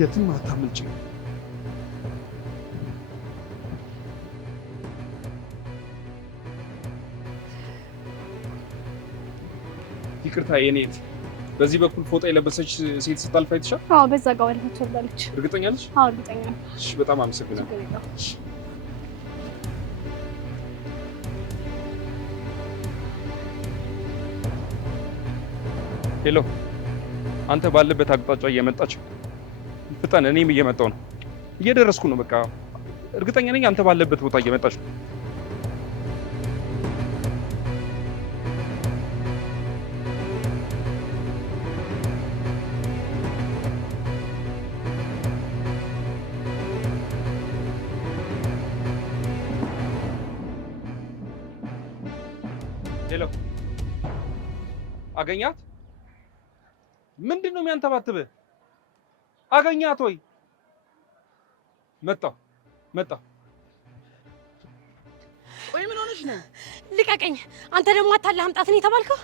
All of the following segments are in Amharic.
የትም አታምልጭ። ይቅርታ የኔት በዚህ በኩል ፎጣ የለበሰች ሴት ስታልፍ አይተሻል? አዎ፣ በዛ ጋር ወደታች ወርዳለች። እርግጠኛ ነሽ? አዎ፣ እርግጠኛ ነኝ። እሺ፣ በጣም አመሰግናለሁ። ሄሎ፣ አንተ ባለበት አቅጣጫ እየመጣች ፍጠን። እኔም እየመጣሁ ነው፣ እየደረስኩ ነው። በቃ እርግጠኛ ነኝ አንተ ባለበት ቦታ እየመጣች ነው። ሄሎ፣ አገኛት? ምንድን ነው የሚያንተባትብህ? አገኛት ወይ? መጣሁ። ቆይ ምን ሆነሽ ነው? ልቀቀኝ! አንተ ደግሞ አታለህ አምጣት ነው የተባልከው?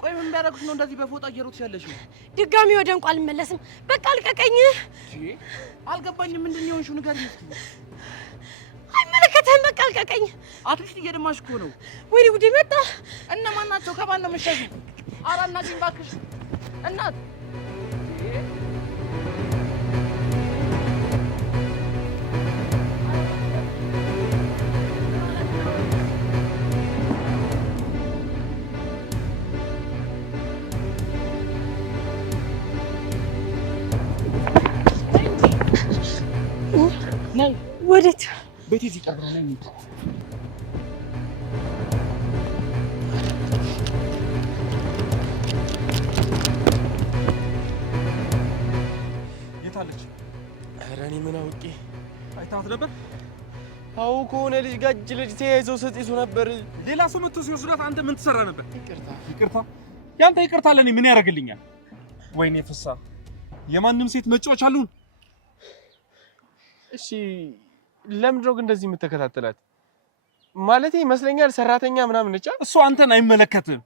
ቆይ ምን ቢያደርጉት ነው እንደዚህ በፎጣ እየሮጥሽ ያለሽው? ድጋሚ ወደ እንኳን አልመለስም። በቃ ልቀቀኝ! አልገባኝም። ምንድን ነው የሆንሽው? ንገሪኝ እስኪ። አይመለከትህም። በቃ ልቀቀኝ! አትሊስት እየደማሽ እኮ ነው። ወይኔ ጉዴ መጣ! እነማን ናቸው? ከማን ነው የምትሸሺው? ኧረ እናቴን እባክሽ እናት። ነይ። ወዴት? ቤት እዚህ ቀብረ ነኝ። የታለች? ኧረ እኔ ምን አውቄ። አይታት ነበር? አዎ ከሆነ ልጅ ጋር እጅ ለእጅ ተያይዘው ስትይዙ ነበር። ሌላ ሰው መጥቶ ሲወስዳት አንተ ምን ትሰራ ነበር? ይቅርታ። ያንተ ይቅርታ ለኔ ምን ያደርግልኛል? ወይኔ ፍሳ፣ የማንም ሴት መጫወቻ አሉን። እሺ ለምንድን ነው ግን እንደዚህ የምትከታተላት? ማለቴ ይመስለኛል ሰራተኛ ምናምን ነች። እሱ አንተን አይመለከትም።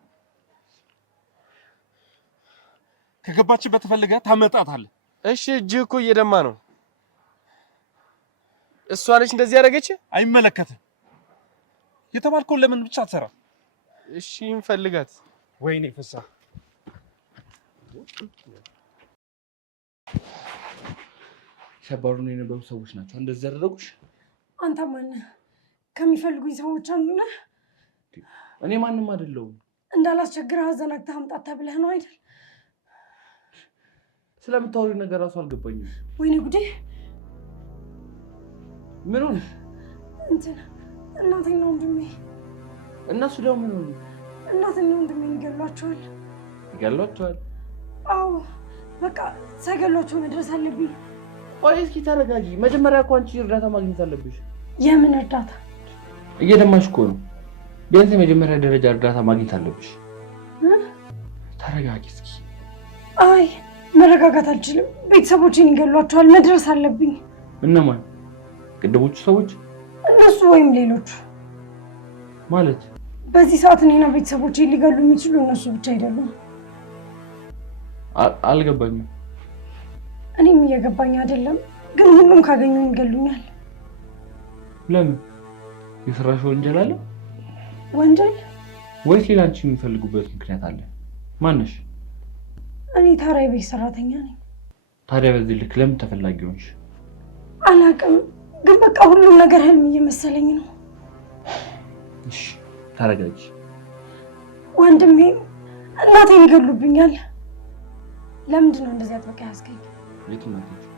ከገባችበት ፈልገህ ታመጣታለህ። እሺ እጅህ እኮ እየደማ ነው። እሷ ነች እንደዚህ ያደረገች? አይመለከትም። የተባልከውን ለምን ብቻ አትሰራ? እሺ እንፈልጋት። ወይኔ ፍሳ፣ ሸባሩን የነበሩ ሰዎች ናቸው እንደዚህ ያደረጉሽ? አንተ ማነህ? ከሚፈልጉኝ ሰዎች አንዱ ነህ? እኔ ማንም አይደለሁም። እንዳላስቸግርህ አዘናግተህ አምጣት ተብለህ ነው አይደል? ስለምታወሪው ነገር ራሱ አልገባኝም። ወይኔ ጉዴ! ምን ሆነ? እንትን እናቴና ወንድሜ። እነሱ ደግሞ ምን ሆኑ? እናቴና ወንድሜ ይገሏቸዋል። ይገሏቸዋል? አዎ፣ በቃ ሳይገሏቸው መድረስ አለብኝ። ቆይ እስኪ ተረጋጊ። መጀመሪያ እኮ አንቺ እርዳታ ማግኘት አለብሽ። የምን እርዳታ? እየደማሽ እኮ ነው። ቢያንስ የመጀመሪያ ደረጃ እርዳታ ማግኘት አለብሽ። ተረጋጊ እስኪ። አይ መረጋጋት አልችልም። ቤተሰቦቼን ይገሏቸዋል። መድረስ አለብኝ። እነማን? ቅድሞቹ ሰዎች? እነሱ ወይም ሌሎቹ ማለት? በዚህ ሰዓት እኔና ቤተሰቦቼን ሊገሉ የሚችሉ እነሱ ብቻ አይደሉም። አልገባኝም። እኔም እየገባኝ አይደለም፣ ግን ሁሉም ካገኙኝ ይገሉኛል። ለምን? የሰራሽ ወንጀል አለ? ወንጀል? ወይስ ሌላ አንቺ የሚፈልጉበት ምክንያት አለ? ማነሽ? እኔ ተራ የቤት ሰራተኛ ነኝ። ታዲያ በዚህ ልክ ለምን ተፈላጊ ሆንሽ? አላውቅም፣ ግን በቃ ሁሉም ነገር ህልም እየመሰለኝ ነው። እሺ ተረጋጊ። ወንድሜ እናቴን ይገሉብኛል። ለምንድን ነው እንደዚህ አጥብቀህ ያዝከኝ? የትም አትሄጂም።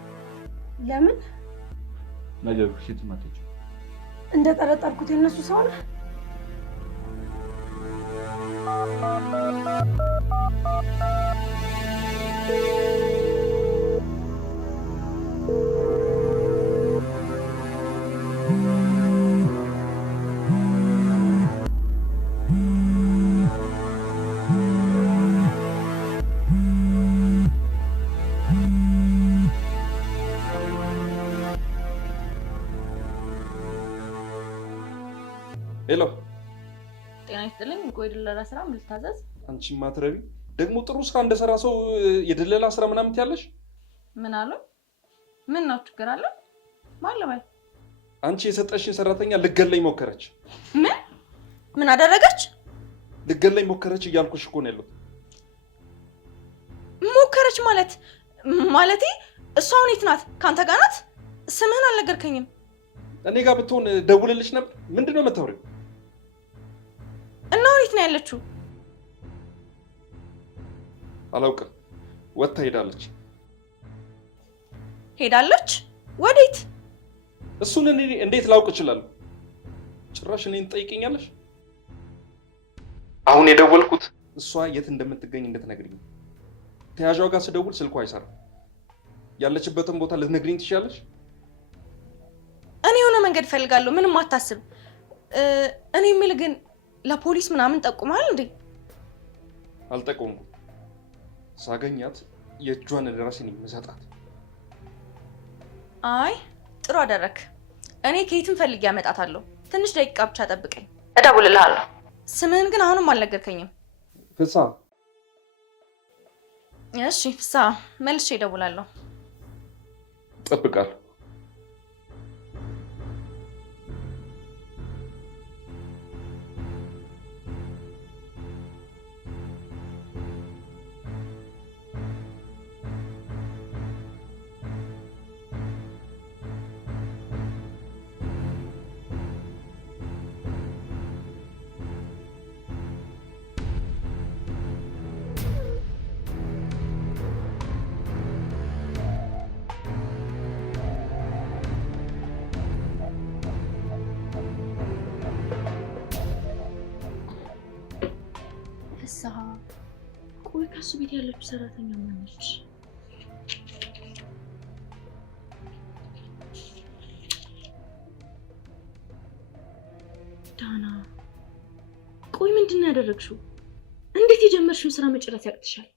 ለምን? ነገርኩሽ፣ የትም አትሄጂም። እንደጠረጠርኩት የነሱ ሰው ነህ? ሄሎ፣ ጤና ይስጥልኝ። ቆይ ድለላ ስራ ምን ልታዘዝ? አንቺ ማትረቢ ደግሞ ጥሩ ስራ እንደሰራ ሰው የደለላ ስራ ምናምን ትያለሽ? ምን አሉ? ምን ነው ችግር አለ? ማለበል አንቺ የሰጠሽኝ ሰራተኛ ልገለኝ ሞከረች። ምን አደረገች? ልገለኝ ሞከረች እያልኩሽ እኮ ነው ያለው። ሞከረች ማለቴ እሷ ሁኔት ናት? ካንተ ጋር ናት? ስምህን አልነገርከኝም። እኔ ጋር ብትሆን ደውልልሽ ነበር። ምንድነው የምታወሪው? እና ሁኔት ነው ያለችው? አላውቅም። ወጥታ ሄዳለች። ሄዳለች? ወዴት? እሱን እኔ እንዴት ላውቅ እችላለሁ? ጭራሽ እኔን ትጠይቀኛለሽ? አሁን የደወልኩት እሷ የት እንደምትገኝ እንድትነግሪኝ። ተያዣ ጋር ስደውል ስልኳ አይሰራም። ያለችበትን ቦታ ልትነግሪኝ ትችያለሽ? እኔ የሆነ መንገድ ፈልጋለሁ። ምንም አታስብ። እኔ የምልህ ግን ለፖሊስ ምናምን ጠቁመሃል እንዴ? አልጠቆምኩም። ሳገኛት የእጇን ደራሲ ነኝ መሰጣት። አይ ጥሩ አደረክ። እኔ ከየትም ፈልጌ አመጣታለሁ። ትንሽ ደቂቃ ብቻ ጠብቀኝ፣ እደውልልሃለሁ። ስምህን ግን አሁንም አልነገርከኝም። ፍሳ። እሺ ፍሳ፣ መልሼ እደውላለሁ። ጠብቃለሁ። ፍስሀ፣ ቆይ ከሱ ቤት ያለችው ሰራተኛ ማን ነች? ዳና፣ ቆይ ምንድን ነው ያደረግሽው? እንዴት የጀመርሽውን ስራ መጨረስ ያቅትሻል?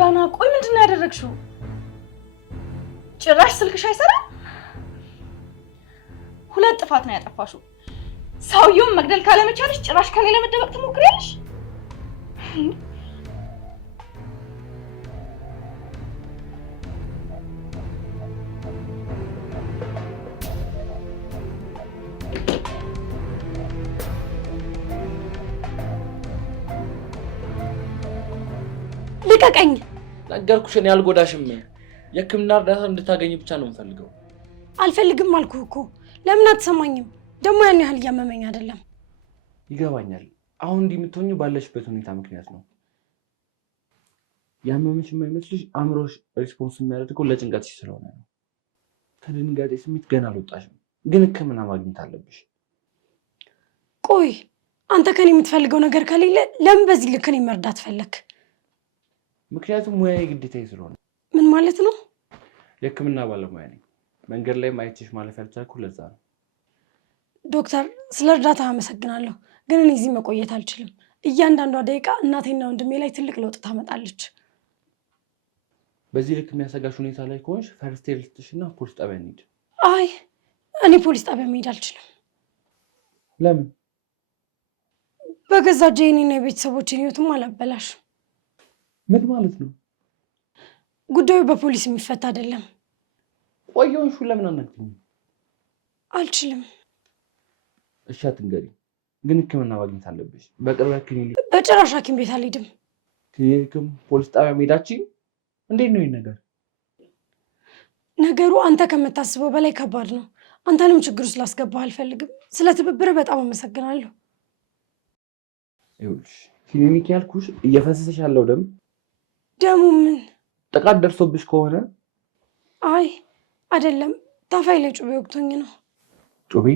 ዳና፣ ቆይ ምንድን ነው ያደረግሽው? ጭራሽ ስልክሽ አይሰራም? ሁለት ጥፋት ነው ያጠፋሽው። ሰውየውን መግደል ካለመቻልሽ ጭራሽ ከኔ ለመደበቅ ትሞክሪያለሽ? ልቀቀኝ። ነገርኩሽ፣ እኔ አልጎዳሽም። የሕክምና እርዳታ እንድታገኝ ብቻ ነው የምፈልገው። አልፈልግም አልኩህ እኮ። ለምን አትሰማኝም? ደግሞ ያን ያህል እያመመኝ አይደለም። ይገባኛል። አሁን እንዲህ የምትሆኚው ባለሽበት ሁኔታ ምክንያት ነው። ያመመሽ የማይመስልሽ አእምሮሽ ሪስፖንስ የሚያደርገው ለጭንቀትሽ ስለሆነ ነው። ከድንጋጤ ስሜት ገና አልወጣሽም፣ ግን ሕክምና ማግኘት አለብሽ። ቆይ አንተ ከኔ የምትፈልገው ነገር ከሌለ ለምን በዚህ ልክ እኔን መርዳት ፈለክ? ምክንያቱም ሙያዬ ግዴታዬ ስለሆነ። ምን ማለት ነው? የሕክምና ባለሙያ ነኝ። መንገድ ላይ ማየትሽ ማለፍ ያልቻልኩ ለዛ ነው። ዶክተር፣ ስለ እርዳታ አመሰግናለሁ፣ ግን እኔ እዚህ መቆየት አልችልም። እያንዳንዷ ደቂቃ እናቴና ወንድሜ ላይ ትልቅ ለውጥ ታመጣለች። በዚህ ልክ የሚያሰጋሽ ሁኔታ ላይ ከሆንሽ ፈርስት ኤድ ልስጥሽና ፖሊስ ጣቢያ እንሂድ። አይ እኔ ፖሊስ ጣቢያ መሄድ አልችልም። ለምን? በገዛ እጄ እኔና የቤተሰቦቼን ህይወትም አላበላሽ። ምን ማለት ነው? ጉዳዩ በፖሊስ የሚፈታ አይደለም። ቆየውን ሹ ለምን አናግሪኝ? አልችልም። እሺ አትንገሪ፣ ግን ሕክምና ማግኘት አለብሽ። በቅርብ ክሊኒክ። በጭራሽ ሐኪም ቤት አልሄድም። ክሊኒክም ፖሊስ ጣቢያ መሄዳችን እንዴት ነው ይሄ ነገር? ነገሩ አንተ ከምታስበው በላይ ከባድ ነው። አንተንም ችግሩ ስላስገባህ አልፈልግም። ስለ ትብብር በጣም አመሰግናለሁ። ይኸውልሽ ክሊኒክ ያልኩሽ እየፈሰሰሽ ያለው ደሙ ምን ጥቃት ደርሶብሽ ከሆነ? አይ አይደለም፣ ታፋይ ላይ ጩቤ ወቅቶኝ ነው። ጩቤ?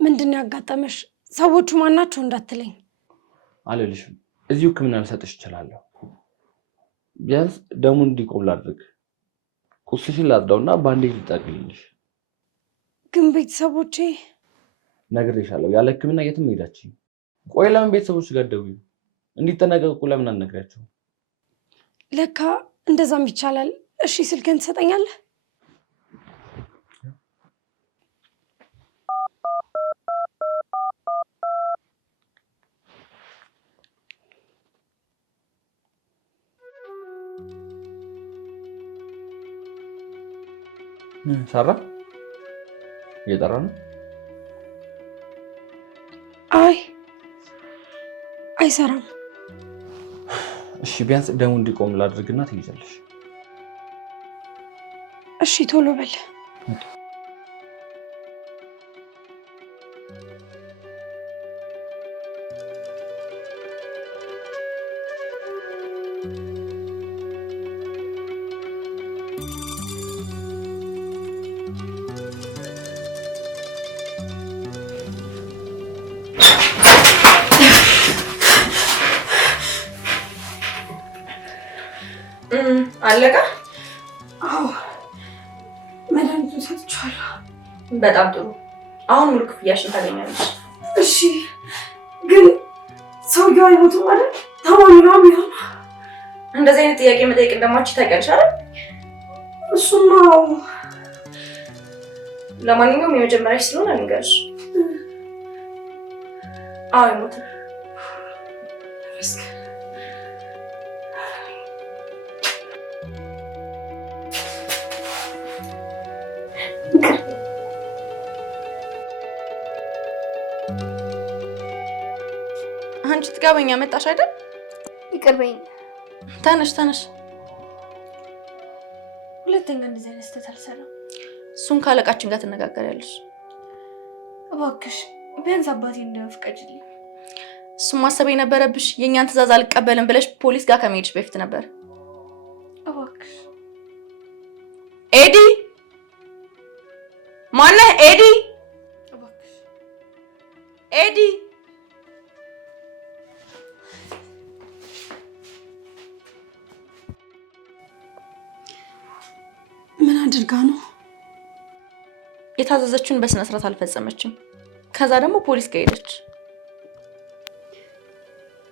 ምንድን ነው ያጋጠመሽ? ሰዎቹ ማናቸው እንዳትለኝ። አልልሽም። እዚሁ ሕክምና ልሰጥሽ እችላለሁ። ቢያንስ ደሙን እንዲቆም ላድርግ። ቁስልሽን ላጽዳውና ባንዴጅ ልጠቅልልሽ። ግን ቤተሰቦቼ ነግሬሻለሁ፣ ያለ ሕክምና የትም ሄዳችኝ። ቆይ ለምን ቤተሰቦች ጋር ደውዩ? እንዲጠነቀቁ ለምን አልነግራቸው? ለካ እንደዛም ይቻላል። እሺ ስልክህን ትሰጠኛለህ? ሰራ እየጠራ ነው። አይ አይሰራም። እሺ ቢያንስ ደሙ እንዲቆም ላድርግና ትይዛለሽ። እሺ ቶሎ በል። አለቀ? አዎ መድኃኒቱን ሰጥቼዋለሁ። በጣም ጥሩ። አሁን ሙሉ ክፍያሽን ታገኛለሽ። እሺ ግን ሰውየው አይሞትም አይደል? ታማሚ ነው የሚሆነው? እንደዚህ አይነት ጥያቄ መጠየቅ እንደማትችይ ታውቂያለሽ አይደል? እሱማ ለማንኛውም የመጀመሪያሽ ስለሆነ ልንገርሽ። አዎ አይሞትም። አንቺ ትጋበኛ መጣሽ አይደል? ይቅርበኝ። ተነሽ ተነሽ። ሁለተኛ እንደዚህ አይነት ስህተት አልሰራም። እሱን ካለቃችን ጋር ትነጋገሪያለሽ። እባክሽ ቢያንስ አባቴ እንደፍቀጅልኝ። እሱን ማሰብ የነበረብሽ የእኛን ትዕዛዝ አልቀበልም ብለሽ ፖሊስ ጋር ከመሄድሽ በፊት ነበር። እባክሽ ኤዲ፣ ማነህ? ኤዲ፣ እባክሽ ኤዲ። ምን አድርጋ ነው? የታዘዘችውን በስነ ስርዓት አልፈጸመችም። ከዛ ደግሞ ፖሊስ ጋር ሄደች።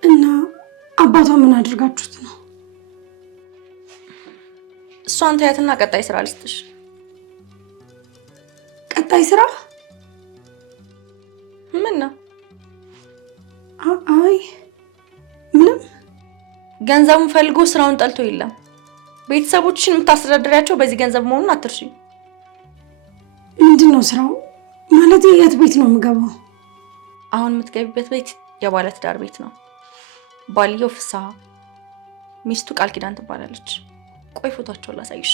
እና አባቷ ምን አድርጋችሁት ነው? እሷን ታያትና ቀጣይ ስራ ልስጥሽ። ቀጣይ ስራ? ምን ነው? አይ ምንም። ገንዘቡን ፈልጎ ስራውን ጠልቶ የለም። ቤተሰቦችሽን የምታስተዳድሪያቸው በዚህ ገንዘብ መሆኑን አትርሺ። ምንድን ነው ስራው? ማለት የት ቤት ነው የምገባው? አሁን የምትገቢበት ቤት የባለ ትዳር ቤት ነው። ባልየው ፍስሐ፣ ሚስቱ ቃል ኪዳን ትባላለች። ቆይ ፎቶአቸውን ላሳይሽ።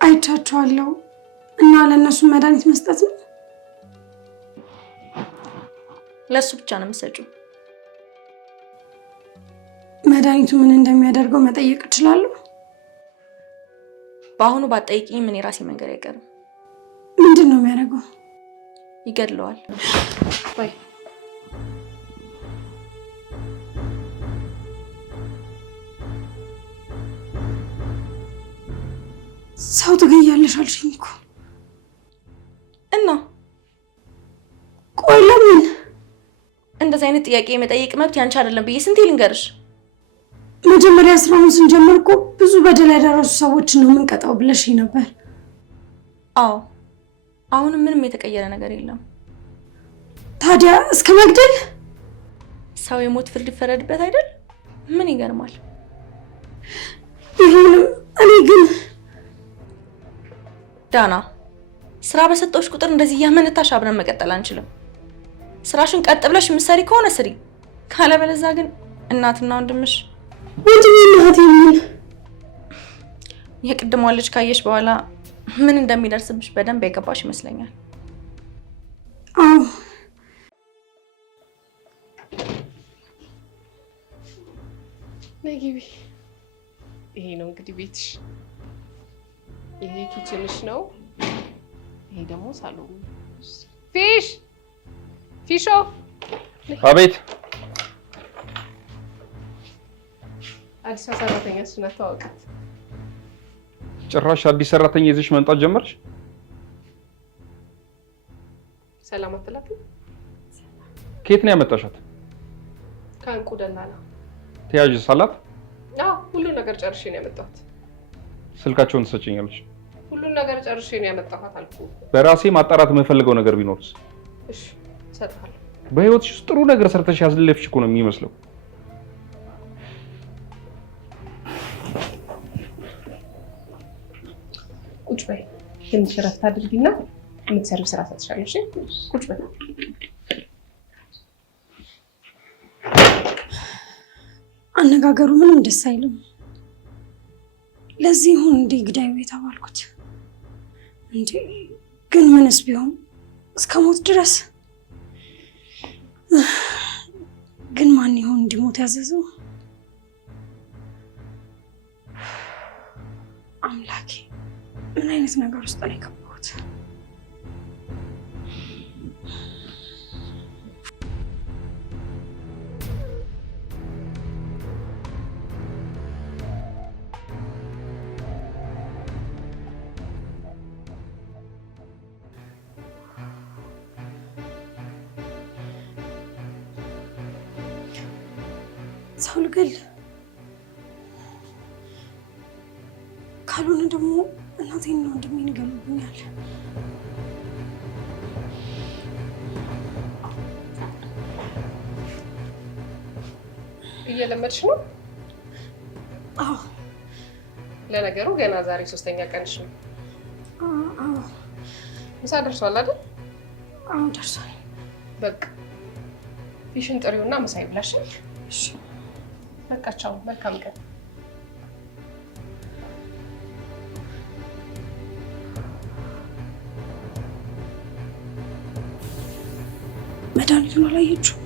አይቻቸዋለሁ። እና ለእነሱ መድኃኒት መስጠት ነው? ለሱ ብቻ ነው የምትሰጪው። መድኃኒቱ ምን እንደሚያደርገው መጠየቅ እችላለሁ? በአሁኑ ባትጠይቂኝ ምን የራሴ መንገድ አይቀርም። ምንድን ነው የሚያደርገው? ይገድለዋል። ወይ ሰው ትገያለሽ አልሽኝ እኮ። እና ቆይ ለምን? እንደዚህ አይነት ጥያቄ የመጠየቅ መብት ያንቺ አይደለም ብዬ ስንቴ ልንገርሽ? መጀመሪያ ስራውን ስንጀምር እኮ ብዙ በደል ያደረሱ ሰዎችን ነው የምንቀጣው ብለሽኝ ነበር። አዎ፣ አሁንም ምንም የተቀየረ ነገር የለም። ታዲያ እስከ መግደል? ሰው የሞት ፍርድ ይፈረድበት አይደል? ምን ይገርማል? ቢሆንም እኔ ግን ዳና፣ ስራ በሰጠሁሽ ቁጥር እንደዚህ እያመነታሽ አብረን መቀጠል አንችልም። ስራሽን ቀጥ ብለሽ የምትሰሪ ከሆነ ስሪ፣ ካለበለዚያ ግን እናትና ወንድምሽ እናቴ ምን የቅድሟ ልጅ ካየሽ በኋላ ምን እንደሚደርስብሽ በደንብ የገባሽ ይመስለኛል። አዎ ነግቢ። ይሄ ነው እንግዲህ ቤትሽ። ይሄ ኪችንሽ ነው። ይሄ ደግሞ ሳሎን። ፊሾ አቤት። አዲስ ሰራተኛ እሱን አታውቃት። ጭራሽ አዲስ ሰራተኛ ይዘሽ መምጣት ጀመርሽ? ሰላም አትላትም? ከየት ነው ያመጣሻት? ከእንቁ ደላላ። ተያዥ ሳላት? አዎ ሁሉ ነገር ጨርሼ ነው ያመጣሁት። ስልካቸውን ትሰጪኛለሽ? ሁሉ ነገር ጨርሼ ነው ያመጣሁት አልኩ። በራሴ ማጣራት የምፈልገው ነገር ቢኖርስ? እሺ እሰጥሃለሁ። በህይወትሽ ውስጥ ጥሩ ነገር ሰርተሽ ያስለፍሽ እኮ ነው የሚመስለው። ቁጭ በይ። ትንሽ እረፍት አድርጊና የምትሰሪው ስራ ሰጥሻለሽ። ቁጭ በይ። አነጋገሩ ምንም ደስ አይልም። ለዚህ ይሁን እንዴ ግዳዩ የተባልኩት? እንዴ ግን ምንስ ቢሆን እስከ ሞት ድረስ። ግን ማን ይሆን እንዲሞት ያዘዘው? አምላኬ ምን አይነት ነገር ውስጥ ነው የገባሁት? ሰው ልገል ካልሆነ ደግሞ እናቴን ነው ወንድሜን ይገሉብኛል። እየለመድሽ ነው? አዎ። ለነገሩ ገና ዛሬ 3ኛ ቀንሽ ነው። አዎ። ምሳ ደርሷል አይደል? አዎ ደርሷል። በቃ ፊሽን ጥሪውና ምሳ ይብላሽ። እሺ በቃ ቻው፣ መልካም ቀን። መድኃኒቱን አላየችውም?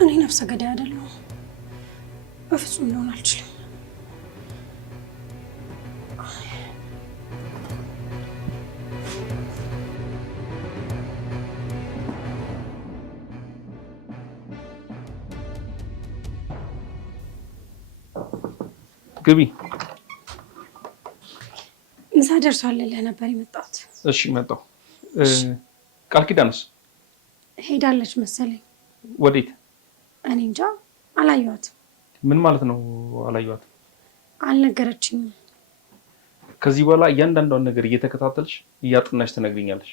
እኔ ነፍሰ ገዳይ አይደለሁም። በፍጹም ሊሆን አልችልም። ግቢ። ምሳ ደርሷል ልልህ ነበር የመጣሁት። እሺ መጣሁ። ቃል ኪዳንስ? ሄዳለች መሰለኝ። ወዴት? እኔ እንጃ፣ አላየኋትም። ምን ማለት ነው አላየኋትም? አልነገረችኝም። ከዚህ በኋላ እያንዳንዷን ነገር እየተከታተልሽ እያጥናሽ ትነግሪኛለሽ።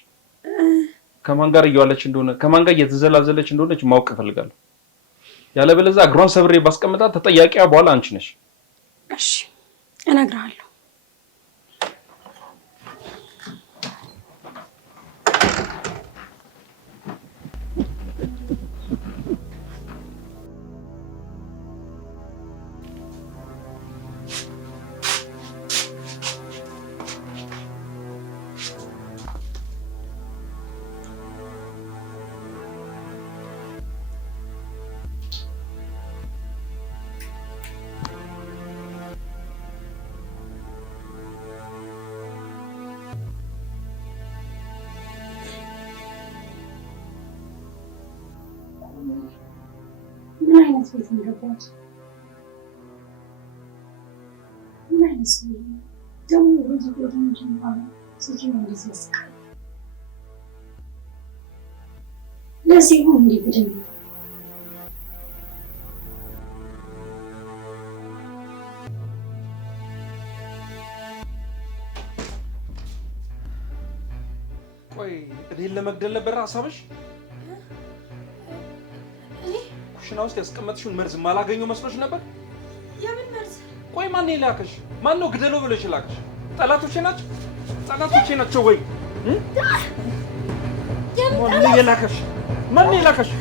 ከማን ጋር እየዋለች እንደሆነ፣ ከማን ጋር እየተዘላዘለች እንደሆነች ማወቅ እፈልጋለሁ። ያለበለዚያ እግሯን ሰብሬ ባስቀምጣት ተጠያቂዋ በኋላ አንቺ ነሽ። እሺ እነግርሃለሁ። ምን አይነት ቤት ነው የገባሁት? ምን አይነት ሰው ነው ደግሞ? በዚህ ቦታ እንጀምራለ ስጂ ነው እንደዚህ ያስቃል። ለዚህ ነው እንዴ ብደኝ ቆይ እኔን ለመግደል ነበር ሀሳብሽ? ኩሽና ውስጥ ያስቀመጥሽውን መርዝ ማላገኘው መስሎሽ ነበር? የምን መርዝ? ቆይ ማን የላከሽ? ማን ነው ግደለው ብለሽ ላከሽ? ጠላቶቼ ናቸው? ጠላቶቼ ናቸው ወይ? ማን ነው የላከሽ? ማን ነው የላከሽ?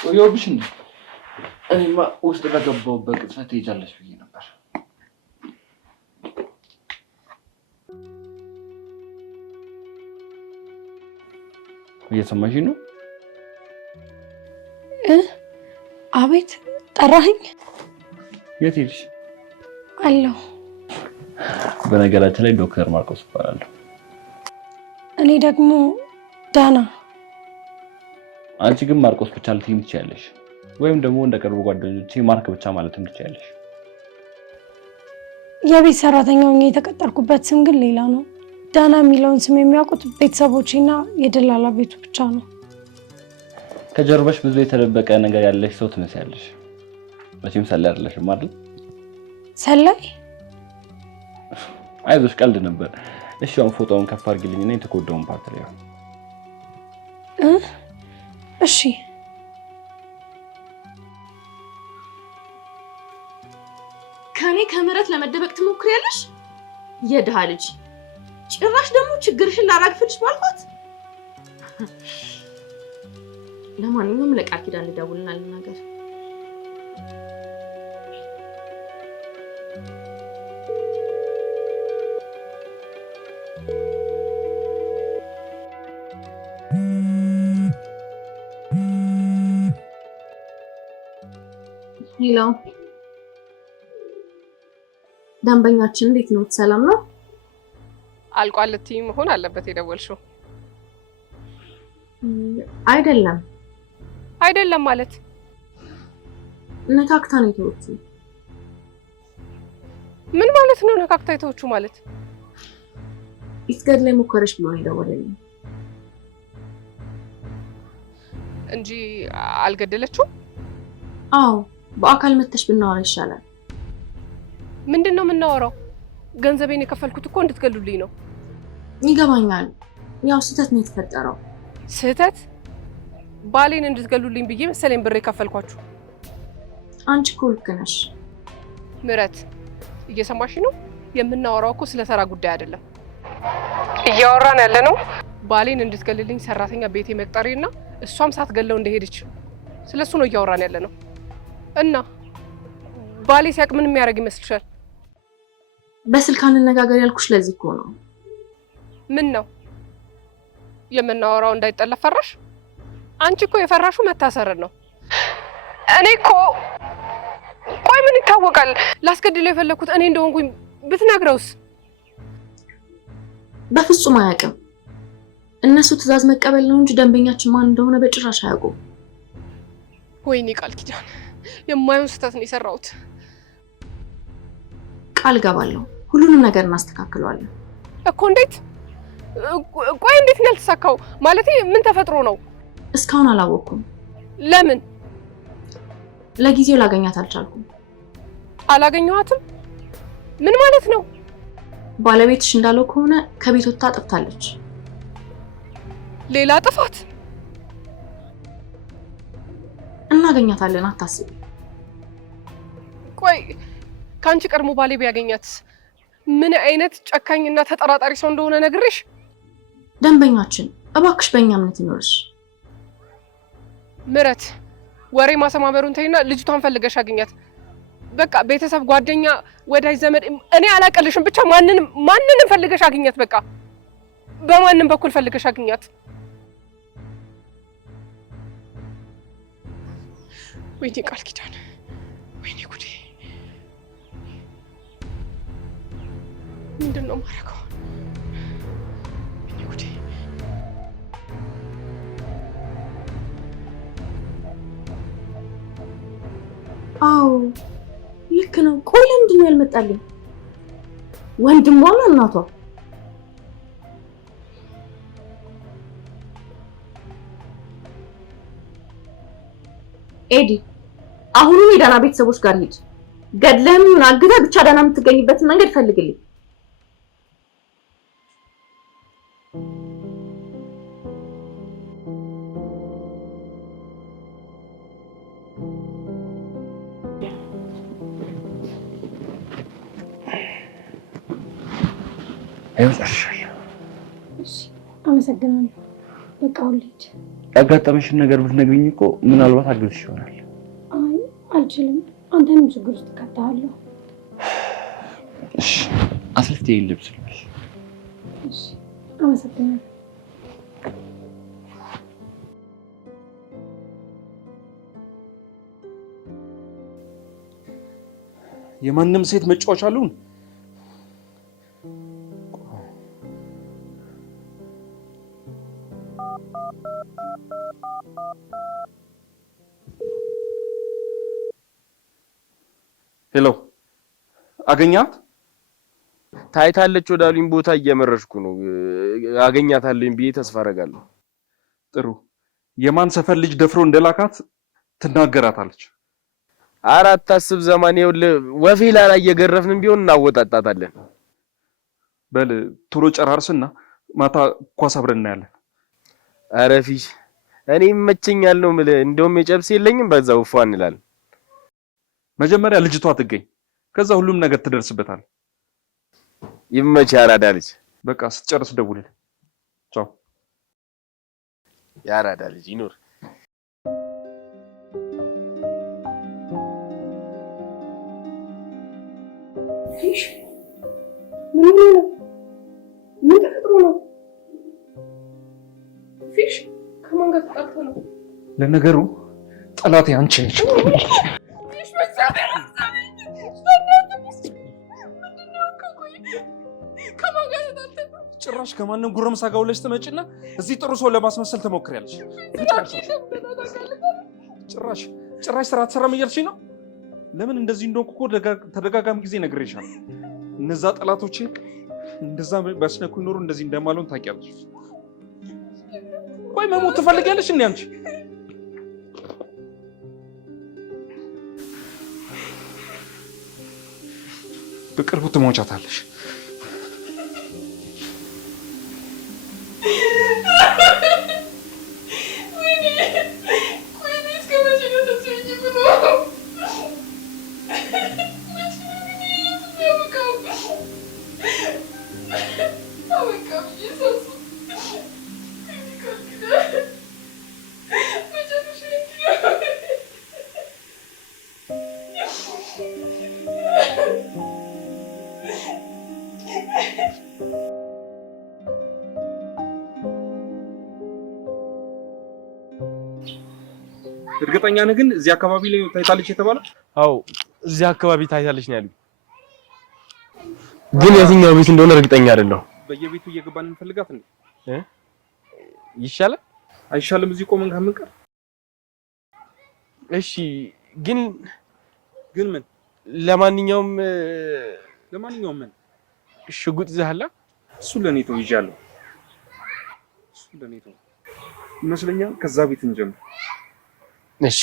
ቆየሁብሽ እንዴ? እኔማ ውስጥ በገባሁበት ቅጽበት ትሄጃለሽ ብዬ ነበር። እየሰማሽኝ ነው? አቤት፣ ጠራኸኝ? የት ሄድሽ? አለሁ። በነገራችን ላይ ዶክተር ማርቆስ እባላለሁ። እኔ ደግሞ ዳና። አንቺ ግን ማርቆስ ብቻ ልትይኝ ትችያለሽ፣ ወይም ደግሞ እንደ ቅርብ ጓደኞቼ ማርክ ብቻ ማለትም ትችያለሽ። የቤት ሰራተኛ ሆኜ የተቀጠርኩበት ስም ግን ሌላ ነው። ዳና የሚለውን ስም የሚያውቁት ቤተሰቦቼና የደላላ ቤቱ ብቻ ነው። ከጀርባሽ ብዙ የተደበቀ ነገር ያለሽ ሰው ትመስያለሽ። መቼም ሰላይ አይደለሽም አይደል? ሰላይ? አይዞሽ፣ ቀልድ ነበር። እሺ አሁን ፎቶውን ከፍ አድርጊልኝና የተጎዳውን ፓርት ላይ ነው። እሺ። ከኔ ከምህረት ለመደበቅ ትሞክሪያለሽ? የድሃ ልጅ ጭራሽ ደግሞ ችግርሽን ላራግፍልሽ ባልኳት። ለማንኛውም ለቃል ኪዳን ልደውልና ልናገር። ሄሎ፣ ደንበኛችን እንዴት ነው? ሰላም ነው? አልቋል ልትይኝ መሆን አለበት የደወልሽው። አይደለም። አይደለም ማለት ነካክታ ነው የተወችው። ምን ማለት ነው? ነካክታ የተወችው ማለት ልትገድለኝ ሞከረች ብሎ ነው የደወለልኝ እንጂ አልገደለችውም። አዎ፣ በአካል መተሽ ብናወራ ይሻላል። ምንድነው የምናወራው? ገንዘቤን የከፈልኩት እኮ እንድትገሉልኝ ነው። ይገባኛል። ያው ስህተት ነው የተፈጠረው። ስህተት? ባሌን እንድትገሉልኝ ብዬ መሰለኝ ብር የከፈልኳችሁ። አንቺ እኮ ልክ ነሽ ምህረት። እየሰማሽ ነው? የምናወራው እኮ ስለ ተራ ጉዳይ አይደለም። እያወራን ያለ ነው ባሌን እንድትገልልኝ ሰራተኛ ቤቴ መቅጠሬና እሷም ሳትገለው እንደሄደች ስለሱ ነው እያወራን ያለ ነው። እና ባሌ ሲያቅ ምን የሚያደርግ ይመስልሻል? በስልክ አንነጋገር ያልኩሽ ለዚህ እኮ ነው። ምን ነው የምናወራው እንዳይጠለፍ ፈራሽ? አንቺ እኮ የፈራሹ መታሰርን ነው። እኔ እኮ ቆይ ምን ይታወቃል? ላስገድለው የፈለኩት እኔ እንደሆንኩኝ ብትነግረውስ? በፍጹም አያውቅም። እነሱ ትዕዛዝ መቀበል ነው እንጂ ደንበኛችን ማን እንደሆነ በጭራሽ አያውቁም። ወይኔ ቃል ኪዳን፣ የማይሆን ስህተት ነው የሰራሁት። ቃል ገባለሁ፣ ሁሉንም ነገር እናስተካክለዋለን እኮ። እንዴት? ቆይ እንዴት ነው ያልተሳካው? ማለቴ ምን ተፈጥሮ ነው? እስካሁን አላወቅኩም። ለምን? ለጊዜው ላገኛት አልቻልኩም። አላገኘኋትም? ምን ማለት ነው? ባለቤትሽ እንዳለው ከሆነ ከቤት ወጥታ ጠፍታለች። ሌላ ጥፋት? እናገኛታለን፣ አታስቢ። ቆይ ካንቺ ቀድሞ ባሌ ቢያገኛት ምን አይነት ጨካኝና ተጠራጣሪ ሰው እንደሆነ ነግሬሽ። ደንበኛችን እባክሽ በእኛ እምነት ይኖርሽ። ምህረት፣ ወሬ ማሰማመሩን ተይና ልጅቷን ፈልገሽ አግኛት። በቃ ቤተሰብ፣ ጓደኛ፣ ወዳጅ ዘመድ እኔ አላቀልሽም፣ ብቻ ማንንም ፈልገሽ አግኛት። በቃ በማንም በኩል ፈልገሽ አግኛት። ወይኔ ቃል ኪዳን፣ ወይኔ ጉዴ! ምንድነው ማረከው? ወይኔ ጉዴ! አዎ ልክ ነው። ቆይ ለምንድን ነው ያልመጣልኝ? ወንድሟና እናቷ ኤዲ፣ አሁኑን የዳና ቤተሰቦች ጋር ሂድ። ገድለህም ይሁን አግተህ ብቻ ዳና የምትገኝበትን መንገድ ፈልግልኝ። አመሰግናለሁ። በቃ ልሂድ። ያጋጠመሽን ነገር ብትነግሪኝ እኮ ምናልባት አግዝሽ ይሆናል። አይ አልችልም፣ አንተንም ችግር ውስጥ ከተሃለሁ። እሺ አስልቴ ልብስ ልበሽ። እሺ አመሰግናለሁ። የማንም ሴት መጫወቻ አሉን? ሄሎ፣ አገኛት? ታይታለች ወዳሉኝ ቦታ እየመረሽኩ ነው። አገኛታለሁኝ ብዬ ተስፋ አደርጋለሁ። ጥሩ። የማን ሰፈር ልጅ ደፍሮ እንደላካት ትናገራታለች። አራት ታስብ ዘማን ይኸውልህ፣ ወፌላ ላይ እየገረፍንም ቢሆን እናወጣጣታለን። በል ቶሎ ጨራርስና ማታ ኳስ አብረን እናያለን። ኧረ ፊሽ፣ እኔ ይመቸኛል ነው የምልህ። እንደውም የጨብስ የለኝም፣ በዛው ፏ እንላለን። መጀመሪያ ልጅቷ ትገኝ፣ ከዛ ሁሉም ነገር ትደርስበታል። ይመች ያራዳ ልጅ። በቃ ስትጨርስ ደውልልኝ። ቻው። ያራዳ ልጅ ይኖር። ፊሽ ምን ተፈጥሮ ነው? ፊሽ ከማን ጋር ተጣልቶ ነው? ለነገሩ ጠላቴ አንቺ ነሽ። ጭራሽ ከማንም ጉረምሳ ጋር ውለሽ ትመጪና እዚህ ጥሩ ሰው ለማስመሰል ትሞክሪያለሽ። ጭራሽ ስራ አትሰራም እያልሽኝ ነው? ለምን እንደዚህ እንደሆንኩ እኮ ተደጋጋሚ ጊዜ ነግሬሻለሁ። እነዛ ጠላቶቼ እንደዛ ባስነኩኝ ኖሮ እንደዚህ እንደማልሆን ታውቂያለሽ። ቆይ መሞት ትፈልጊያለሽ እንዴ አንቺ? በቅርቡ ትሞቻታለሽ። እርግጠኛ ነህ ግን እዚህ አካባቢ ላይ ታይታለች የተባለው? አዎ እዚህ አካባቢ ታይታለች ነው ያሉኝ፣ ግን የትኛው ቤት እንደሆነ እርግጠኛ አይደለሁ። በየቤቱ እየገባን እንፈልጋት እንዴ? ይሻላል አይሻልም? እዚህ ቆመን ከምንቀር። እሺ ግን ምን? ለማንኛውም ምን? ሽጉጥ ይዘሃል? እሱ ለኔ ተው ይዣለሁ። እሱ ለኔ ተው ይመስለኛል። ከዛ ቤት እንጀምር። እሺ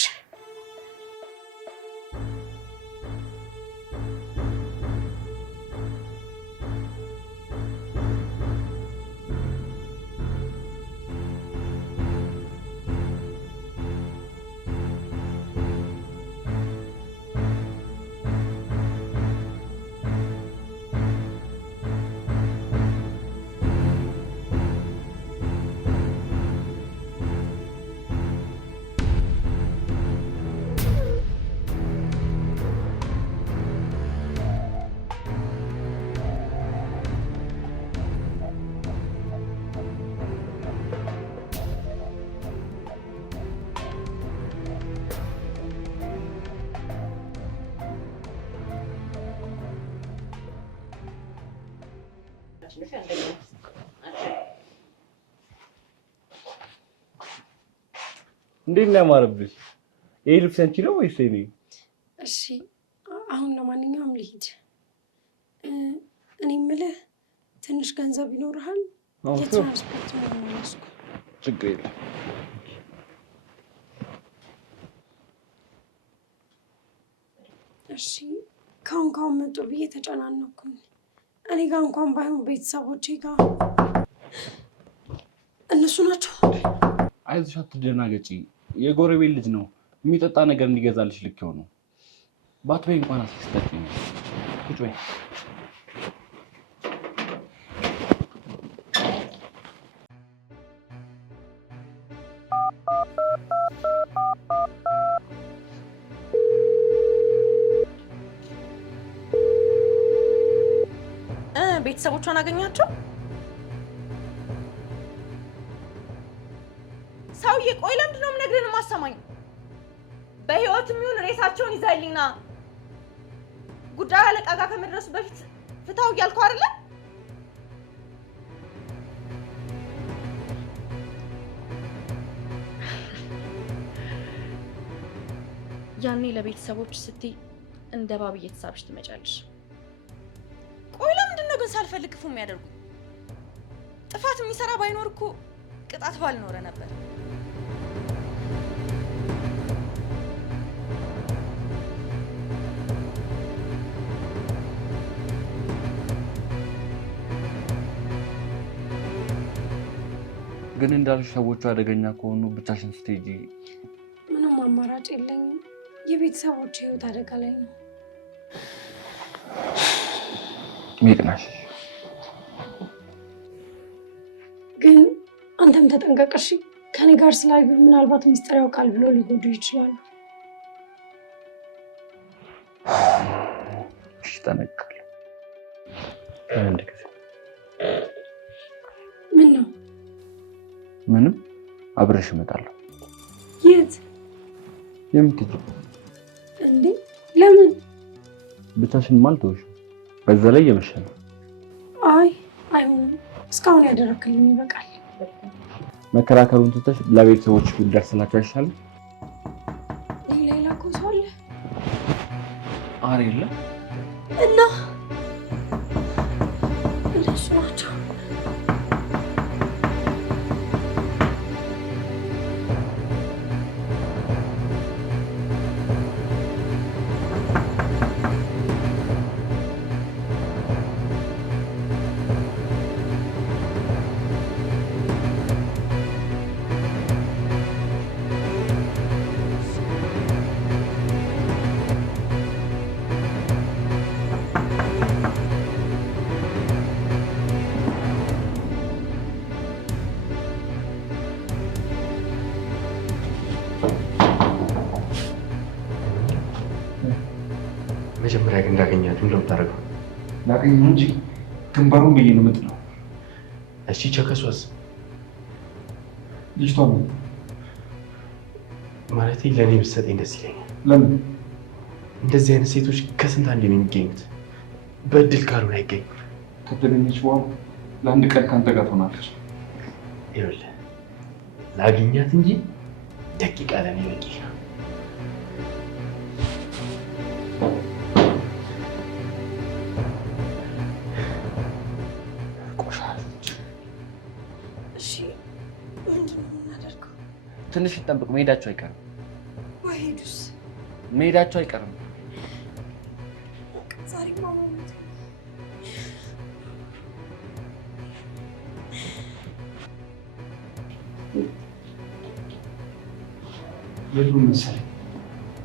እንዴት ነው ያማረብሽ? ይሄ ልብስ አንቺ ነው ወይስ እኔ? እሺ አሁን ለማንኛውም ልሂድ። እኔ የምልህ ትንሽ ገንዘብ ይኖርሃል? የትራንስፖርት ነው የሚያስኩ። ችግር የለም። እሺ ካሁን መጡ ብዬ ተጨናነኩኝ። እኔ ጋር እንኳን ባይሆን ቤተሰቦቼ ጋር እነሱ ናቸው። አይዞሽ አትደናገጪ። የጎረቤት ልጅ ነው። የሚጠጣ ነገር እንዲገዛልሽ ልክ ነው። ባትበይ እንኳን አስስተት ነው። ቁጭ በይ። ቤተሰቦቿን አገኛቸው? ሰውዬ ቆይ ለምንድን ነው የምነግርህን የማሰማኝ? በህይወትም ይሁን ሬሳቸውን ይዘህልኝና ጉዳዩ አለቃ ጋር ከመድረሱ በፊት ፍታው እያልኩ አይደለ? ያኔ ለቤተሰቦች ስትይ እንደ ባብ እየተሳብሽ ትመጫለሽ። ቆይ ለምንድን ነው ግን ሳልፈልግ ክፉ የሚያደርጉኝ? ጥፋት የሚሰራ ባይኖር እኮ ቅጣት ባልኖረ ነበር። ግን እንዳልሽ ሰዎቹ አደገኛ ከሆኑ ብቻሽን ስትሄጂ ምንም አማራጭ የለኝም። የቤተሰቦች ህይወት አደጋ ላይ ነው። ሚቅናሽ ግን አንተም ተጠንቀቅሽ። ከኔ ጋር ስላዩ ምናልባት ሚስጥር ያውቃል ብሎ ሊጎዱ ይችላሉ። እሺ ተነቀል። አንድ ጊዜ ምን ነው? ምንም አብረሽ እመጣለሁ። የት? የምትሄጂው? እንዴ ለምን? ብቻሽን ማልተውሽ። በዛ ላይ የመሸ ነው። አይ አይሆንም። እስካሁን ያደረክልኝ ይበቃል። መከራከሩን ትተሽ ለቤተሰቦች ብትደርስላቸው አይሻልም? ሌላ እኮ ሰው አለ። ኧረ የለም። እና እነሱ ናቸው። መጀመሪያ ግን እንዳገኛት ምን እንደምታደርገው ላገኘው እንጂ ግንባሩን ብዬ ነው የምጥለው። እሺ ቸከሷስ? ልጅቷ ነው ማለቴ ለእኔ ብትሰጠኝ ደስ ይለኛል። ለምን? እንደዚህ አይነት ሴቶች ከስንት አንዴ ነው የሚገኙት። በእድል ካልሆነ አይገኙም። ከተገኘች በኋላ ለአንድ ቀን ከአንተ ጋር ትሆናለች። ይኸውልህ ላግኛት እንጂ ደቂቃ ለእኔ በቂ ነው። ትንሽ ይጠብቅ። መሄዳቸው አይቀርም። ወይዱስ? መሄዳቸው አይቀርም። ዛሬ ማማሙት የቱን መሰለኝ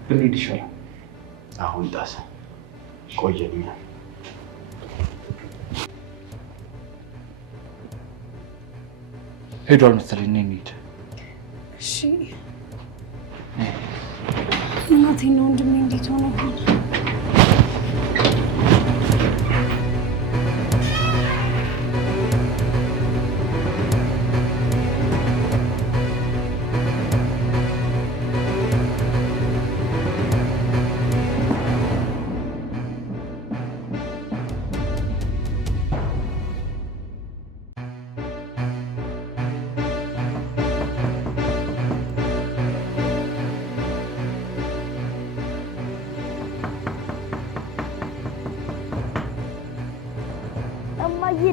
ብንሄድ ይሻላል። አሁን ጣሰ ቆየኛ። ሄዷል መሰለኝ። እንሂድ። እሺ እናቴና ወንድሜ እንዴት ሆነው?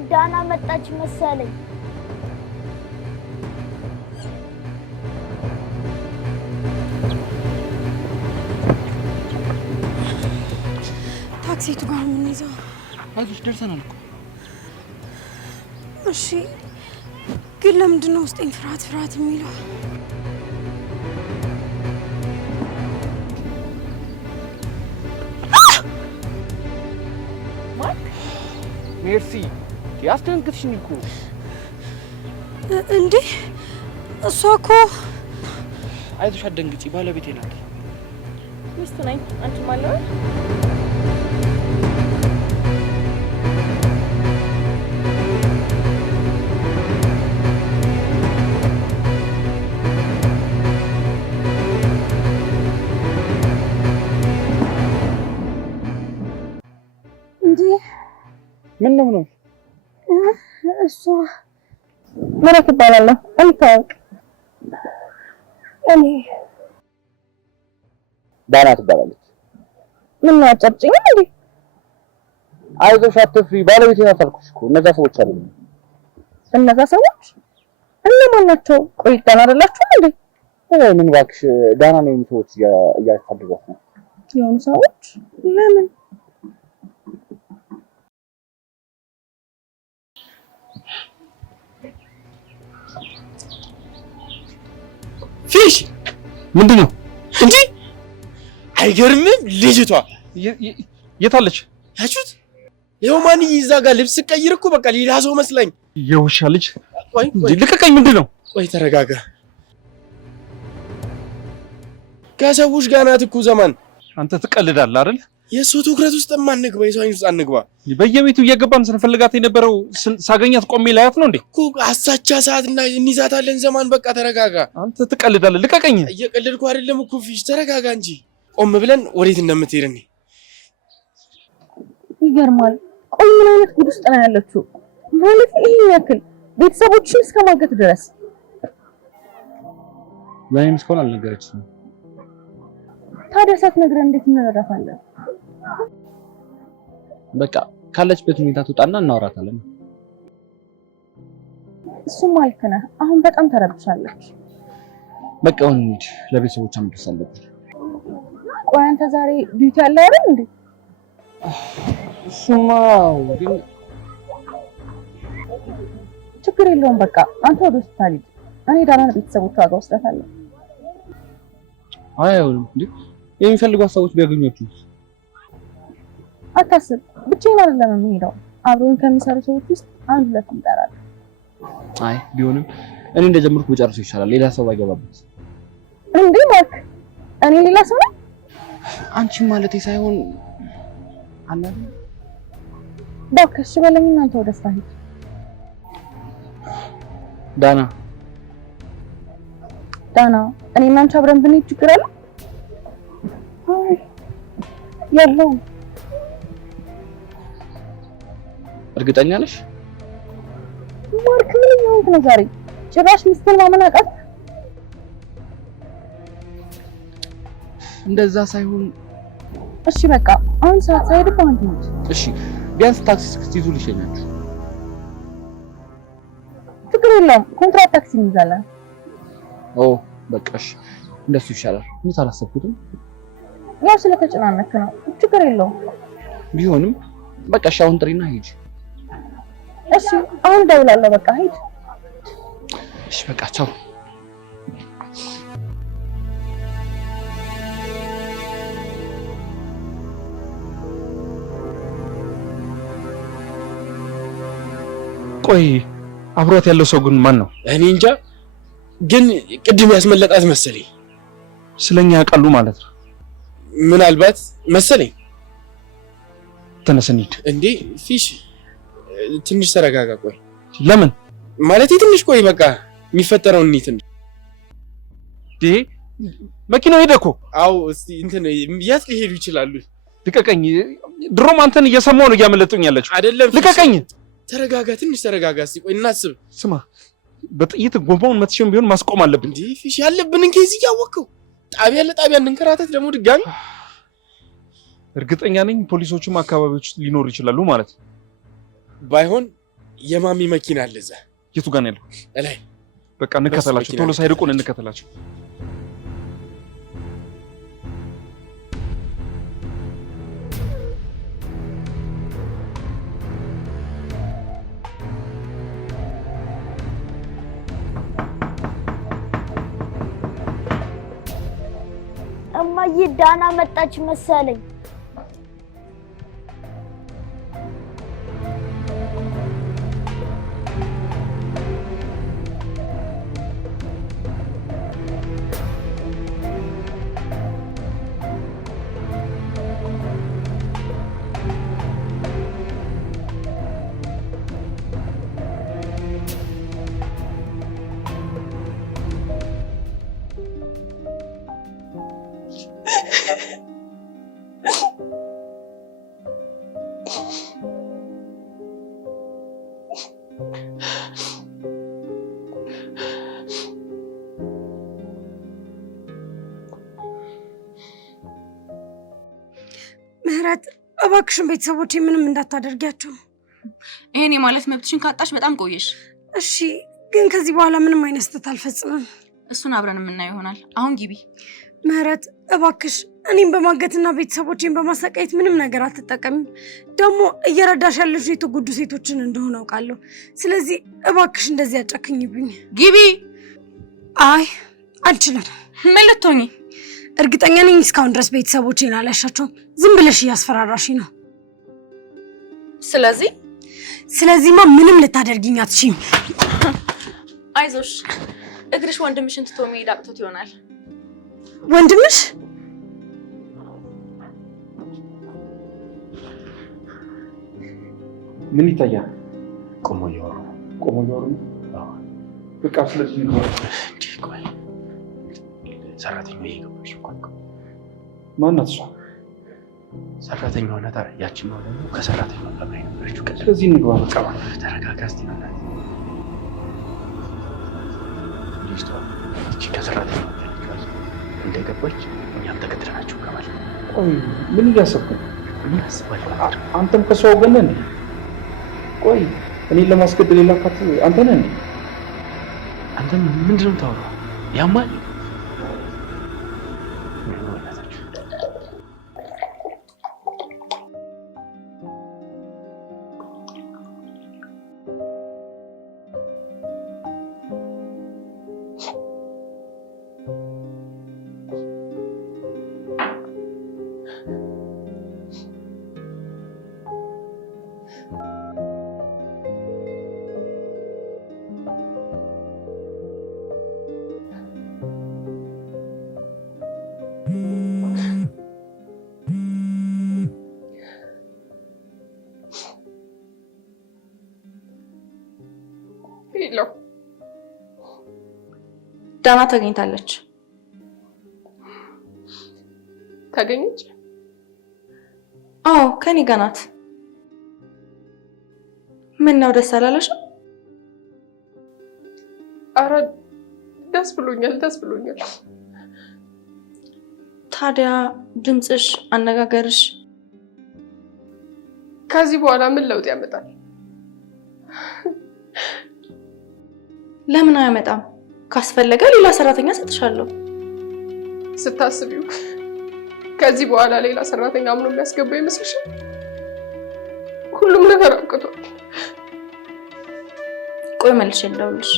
ዳና መጣች መሰለኝ። ታክሲቱ ጋር ምን ይዘው? አይዞሽ ደርሰናል እኮ። እሺ ግን ለምንድን ነው ውስጤን ፍርሃት የሚለው? ሜርሲ ያስደንግጥሽኝ እኮ። እንዴ እሷ እኮ። አይዞሽ አትደንግጪ፣ ባለቤቴ ናት። ሚስቱ ነኝ። አንቺ ማለት ምን ነው? እሷ ምረት ይባላል። እንታውቅ። እኔ ዳና ትባላለች። ምን ነው አጨብጭኝ እንዴ? አይዞሽ አትፍሪ፣ ባለቤቴ ናት አልኩሽ እኮ። እነዛ ሰዎች አሉ። እነዛ ሰዎች እነማን ናቸው? ቆይተን አይደላችሁም እንዴ? ምን እባክሽ፣ ዳና ነው ሰዎች እያሳደዷት ነው። የሆኑ ሰዎች ለምን? ፊሽ ምንድነው እንዴ? አይገርምም? ልጅቷ የታለች? ያቹት ይኸው ማንዬ እዛ ጋር ልብስ ቀይር እኮ በቃ ሌላ ሰው መስላኝ። የውሻ ልጅ ቆይ ልቀቀኝ። ምንድነው? ቆይ ተረጋጋ። ከሰዎች ጋር ናት እኮ ዘማን። አንተ ትቀልዳለህ አይደል? የእሱ ትኩረት ውስጥ አንግባ፣ የሰው አይን ውስጥ አንግባ። በየቤቱ እየገባን ስንፈልጋት የነበረው ሳገኛት ቆሜ ላያት ነው እንዴ? እኮ አሳቻ ሰዓት እና እንይዛታለን። ዘማን በቃ ተረጋጋ። አንተ ትቀልዳለህ። ልቀቀኝ። እየቀለድኩ አይደለም እኮ ፊሽ፣ ተረጋጋ እንጂ። ቆም ብለን ወዴት እንደምትሄድ እኔ ይገርማል። ቆይ ምን አይነት ጉድ ውስጥ ነው ያለችው? ማለት ይሄን ያክል ቤተሰቦችን እስከማገት ድረስ። ለእኔም እስካሁን አልነገረችኝም። ታዲያ ሳትነግረን እንዴት እንረዳታለን? በቃ ካለችበት ሁኔታ ትውጣና እናወራታለን። እሱም ልክ ነህ። አሁን በጣም ተረብሻለች። በቃ አሁን እንሂድ፣ ለቤተሰቦቿ መድረስ አለብን። ቆይ አንተ ዛሬ ዲዩቲ አለ አይደል እንዴ? እሱማ ግን ችግር የለውም። በቃ አንተ ወደ ሆስፒታል ሂድ፣ እኔ ዳናን ቤተሰቦቿ ጋር ወስዳታለሁ። አይሆንም እንዴ? የሚፈልጓት ሰዎች ቢያገኙት? አታስብ፣ ብቻዬን አይደለም የምሄደው። አብሮኝ ከሚሰሩ ሰዎች ውስጥ አንድ ሁለት እንጠራለን። አይ ቢሆንም እኔ እንደጀመርኩ በጨርሶ ይሻላል፣ ሌላ ሰው ባይገባበት። እንዴ ማርክ፣ እኔ ሌላ ሰው ነኝ? አንቺ ማለቴ ሳይሆን አላለ። እባክሽ በለኝና አንተ ወደ ስራ ሂድ። ዳና እኔ እና አንቺ አብረን ብንሄድ ችግር አለ? አይ የለውም። እርግጠኛ ነሽ? ማርክ ምን ይሆንክ ነው ዛሬ? ጭራሽ ሚስቴን ማመን አቃት? እንደዛ ሳይሆን እሺ በቃ አሁን ሰዓት ሳይሄድ አንተ ሂድ። እሺ ቢያንስ ታክሲ እስክትይዙ ልሸኛችሁ። ችግር የለውም፣ ኮንትራት ታክሲ እንይዛለን። ኦ በቃ እሺ፣ እንደሱ ይሻላል። ምን አላሰብኩትም። ያው ስለተጨናነክ ነው። ችግር የለውም። ቢሆንም በቃ እሺ፣ አሁን ጥሪና ሂድ። እሺ አሁን እደውላለሁ። በቃ ሂድ። እሺ በቃ ቻው። ቆይ አብሯት ያለው ሰው ግን ማን ነው? እኔ እንጃ፣ ግን ቅድም ያስመለጣት መሰለኝ። ስለኛ ያውቃሉ ማለት ነው? ምናልባት መሰለኝ። ተነስ እንሂድ። እንዴ ፊሽ፣ ትንሽ ተረጋጋ። ቆይ ለምን ማለት ትንሽ ቆይ፣ በቃ የሚፈጠረውን እንትን መኪናው ሄደ እኮ። አው እስቲ እንትን የት ሊሄዱ ይችላሉ? ልቀቀኝ። ድሮም አንተን እየሰማሁ ነው እያመለጡኝ ያለችው። አይደለም ልቀቀኝ። ተረጋጋ፣ ትንሽ ተረጋጋ። እስቲ ቆይ እናስብ። ስማ፣ በጥይት ጎማውን መትሸም ቢሆን ማስቆም አለብን። እንዴ ፊሽ፣ ያለብንን ኬዝ እያወቅኸው ጣቢያ ለጣቢያ እንንከራተት ደግሞ ድጋሚ። እርግጠኛ ነኝ ፖሊሶቹም አካባቢዎች ሊኖሩ ይችላሉ ማለት ነው። ባይሆን የማሚ መኪና አለ እዛ። የቱ ጋር ነው ያለው? እላይ። በቃ እንከተላቸው፣ ቶሎ ሳይርቁን እንከተላቸው። እማዬ ዳና መጣች መሰለኝ። ምህረት እባክሽን ቤተሰቦቼ ምንም እንዳታደርጊያቸው። ይሄኔ ማለት መብትሽን ካጣሽ በጣም ቆየሽ። እሺ ግን ከዚህ በኋላ ምንም አይነት ስህተት አልፈጽምም። እሱን አብረን የምናየው ይሆናል። አሁን ግቢ። ምህረት እባክሽ እኔም በማገትና ቤተሰቦቼን በማሰቃየት ምንም ነገር አትጠቀሚም። ደግሞ እየረዳሽ ያለሽው የተጎዱ ሴቶችን እንደሆነ አውቃለሁ። ስለዚህ እባክሽ እንደዚህ አጨክኝብኝ። ግቢ። አይ አልችልም። ምን ልትሆኚ? እርግጠኛ ነኝ እስካሁን ድረስ ቤተሰቦቼን አላሻቸውም። ዝም ብለሽ እያስፈራራሽ ነው። ስለዚህማ ምንም ልታደርጊኝ አትችይም። አይዞሽ፣ እግርሽ ወንድምሽን ትቶ መሄድ አቅቶት ይሆናል። ወንድምሽ? ምን ይታያል? ቆሞ እያወሩ ነው። በቃ ስለዚህ ነው። ቆይ ሰራተኛው እየገባች ነው። ማናት እሷ? ሰራተኛው ናት። ያቺኛው ደግሞ ከሰራተኛው ጋር ነው የነበረችው። ስለዚህ እንግባ። በቃ ተረጋጋ እስቲ ነው። ልጅቷ እቺ ከሰራተኛው ጋር እንደገባች እኛም ተከትለናቸው ከማለት ነው። ቆይ ምን እያሰብክ ነው? ምን አስባለሁ? አንተም ከሷ ወገን ነህ እንዴ? ቆይ እኔን ለማስገደል የላካት አንተ ነህ እንዴ? አንተ ምንድን ነው የምታወራው? ያማል ዳና ተገኝታለች። ተገኘች? አዎ ከኔ ጋር ናት። ምን ነው ደስ አላለሽም? አረ ደስ ብሎኛል። ታዲያ ድምፅሽ፣ አነጋገርሽ ከዚህ በኋላ ምን ለውጥ ያመጣል? ለምን አያመጣም? ካስፈለገ ሌላ ሰራተኛ ሰጥሻለሁ። ስታስቢው ከዚህ በኋላ ሌላ ሰራተኛ አምኖ የሚያስገባ ይመስልሻል? ሁሉም ነገር አብቅቷል። ቆይ መልሼ ልደውልልሽ።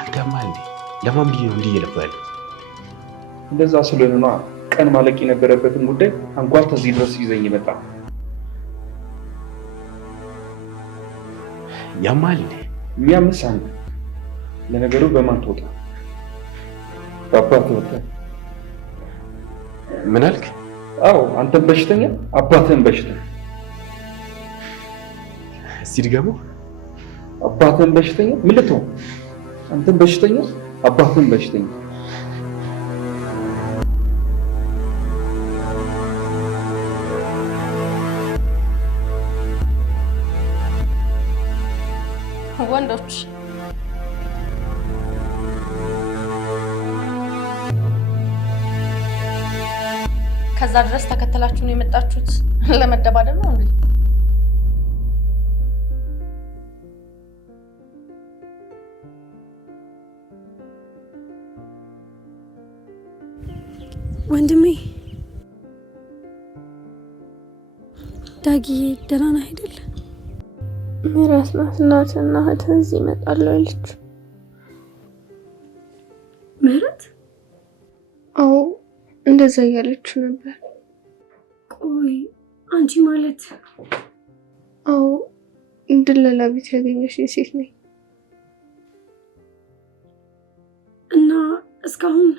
አንተማ እንዴ ለማን ብዬ ነው እንዲህ እየለፋ ያለው? እንደዛ ስለሆነና ቀን ማለቅ የነበረበትን ጉዳይ አንኳር ተዚህ ድረስ ይዘኝ ይመጣ። ያማል እንዴ? የሚያምስ አንተ። ለነገሩ በማን ትወጣ? በአባትህ ወጣ። ምን አልክ? አዎ አንተም በሽተኛ፣ አባትህም በሽተኛ። እስቲ ድገመው። አባትህም በሽተኛ ምን ልትሆን? አንተም በሽተኛ፣ አባትህም በሽተኛ። ወንዶች ከዛ ድረስ ተከተላችሁን የመጣችሁት ለመደባደብ ነው እንዴ? ወንድሜ ዳጊዬ ደህና ነህ አይደል? ምህረት ናት እናትና እህት እዚህ እመጣለሁ አለች። ምህረት? አዎ እንደዛ እያለች ነበር። ቆይ አንቺ ማለት? አዎ ድለላ ቤት ያገኘሽኝ ሴት ነኝ። እና እስካሁን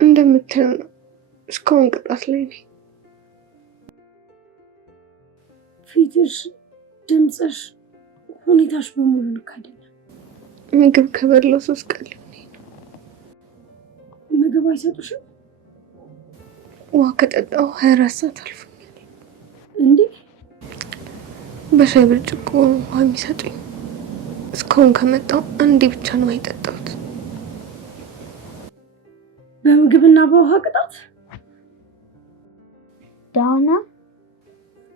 እንደምትለው ነው። እስካሁን ቅጣት ላይ ነኝ። ፊትሽ፣ ድምፅሽ፣ ሁኔታሽ በሙሉ ልክ አይደለም። ምግብ ከበላው 3 ቀን ላይ ምግብ አይሰጡሽም? ውሃ ከጠጣሁ 24 ሰዓት አልፎኛል። እንዴ? በሻይ ብርጭቆ ውሃ የሚሰጡኝ። እስካሁን ከመጣሁ አንዴ ብቻ ነው የጠጣሁት። በምግብና በውሃ ቅጣት? ዳና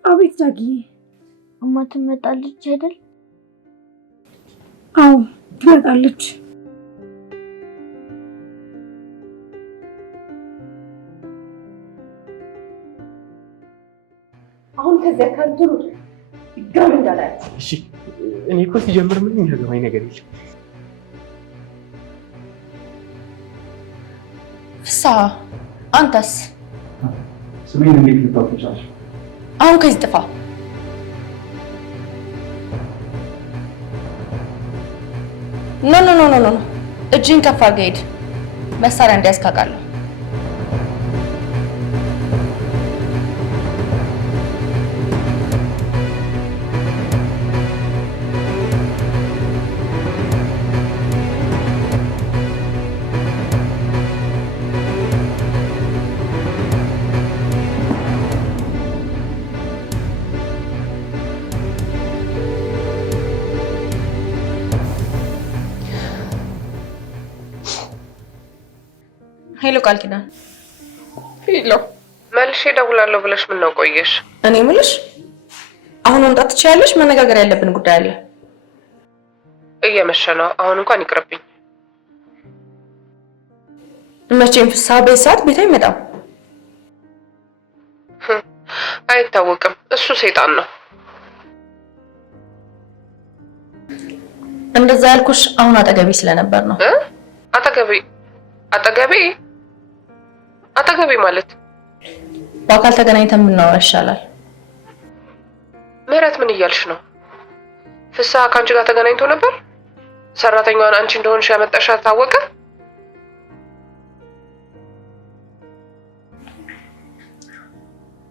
አቤት ዳግዬ። እማ ትመጣለች አይደል? አዎ ትመጣለች። አሁን ከዚያ ካልተሩ ጋር እንዳላያት። እሺ እኔ እኮ ሲጀምር ምንም የሚያገባኝ ነገር የለም። ፍስሀ አንተስ? ስሜን እንዴት ልታውቂ ቻልሽ? አሁን ከዚህ ጥፋ። ኖ ኖ ኖ ኖ ኖ፣ እጅን ከፍ አድርገህ ሂድ። መሳሪያ እንዲያዝ ካውቃለሁ። ሄሎ ቃል ኪዳን። ሄሎ መልሼ እደውላለሁ ብለሽ ምን ነው ቆየሽ? እኔ የምልሽ አሁን መምጣት ትችያለሽ? መነጋገር ያለብን ጉዳይ አለ። እየመሸ ነው። አሁን እንኳን ይቅርብኝ። መቼም ፍስሀ በዚህ ሰዓት ቤት አይመጣም። አይታወቅም፣ እሱ ሰይጣን ነው። እንደዛ ያልኩሽ አሁን አጠገቤ ስለነበር ነው። አጠገቤ ማለት በአካል ተገናኝተን ብናወራ ይሻላል። ምህረት ምን እያልሽ ነው? ፍስሀ ከአንቺ ጋር ተገናኝቶ ነበር? ሰራተኛዋን አንቺ እንደሆንሽ ያመጣሻት ታወቀ?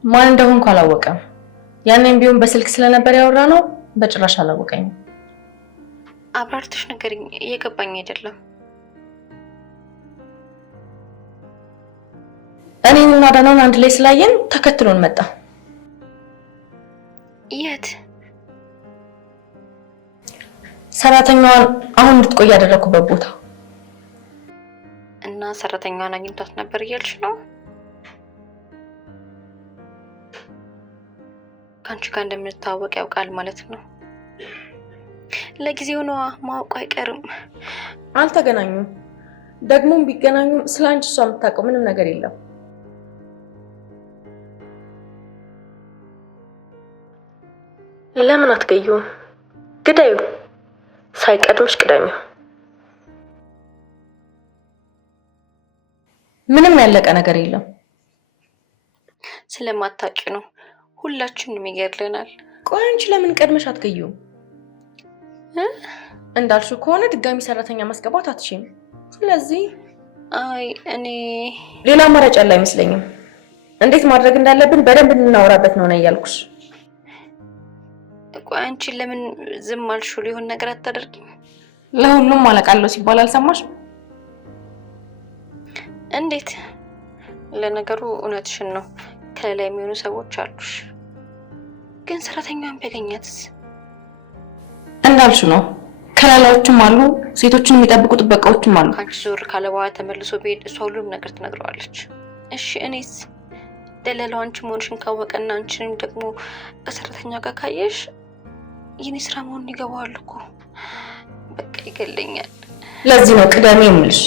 ማን እንደሆንኩ አላወቀም። ያኔም ቢሆን በስልክ ስለነበር ያወራ ነው። በጭራሽ አላወቀኝም። አብራርተሽ ንገሪኝ፣ እየገባኝ አይደለም። እኔንና ዳናን አንድ ላይ ስላየን ተከትሎን መጣ። የት? ሰራተኛዋን አሁን እንድትቆይ ያደረኩበት ቦታ። እና ሰራተኛዋን አግኝቷት ነበር እያልሽ ነው? ከአንቺ ጋር እንደምንተዋወቅ ያውቃል ማለት ነው? ለጊዜው ነዋ፣ ማወቁ አይቀርም። አልተገናኙም። ደግሞም ቢገናኙም ስለ አንቺ እሷ የምታውቀው ምንም ነገር የለም። ለምን አትገዩም? ግዳዩ፣ ሳይቀድምሽ ቅደሚው። ምንም ያለቀ ነገር የለም። ስለማታውቂ ነው። ሁላችንም ይገድለናል። ቆይ አንቺ ለምን ቀድመሽ አትገዩም? እንዳልሽው ከሆነ ድጋሚ ሰራተኛ ማስገባት አትችይም። ስለዚህ አይ እኔ ሌላ አማራጭ ያለ አይመስለኝም። እንዴት ማድረግ እንዳለብን በደንብ እንናወራበት ነው እያልኩሽ። ቆይ አንቺ ለምን ዝም አልሽው? ሊሆን ነገር አታደርጊም? ለሁሉም አለቃለሁ ሲባል አልሰማሽ? እንዴት? ለነገሩ እውነትሽን ነው። ከሌላ የሚሆኑ ሰዎች አሉሽ። ግን ሰራተኛዋን ቢያገኛትስ? እንዳልሽው ነው። ከላላዎችም አሉ፣ ሴቶችን የሚጠብቁ ጥበቃዎችም አሉ። አንቺ ዞር ካለ በኋላ ተመልሶ ቢሄድ እሷ ሁሉም ነገር ትነግረዋለች። እሺ እኔስ? ደለላው አንቺ መሆንሽን ካወቀና አንቺንም ደግሞ ከሰራተኛ ጋር ካየሽ የኔ ስራ መሆኑን ይገባዋል እኮ። በቃ ይገለኛል። ለዚህ ነው ቅደሜ የምልሽ።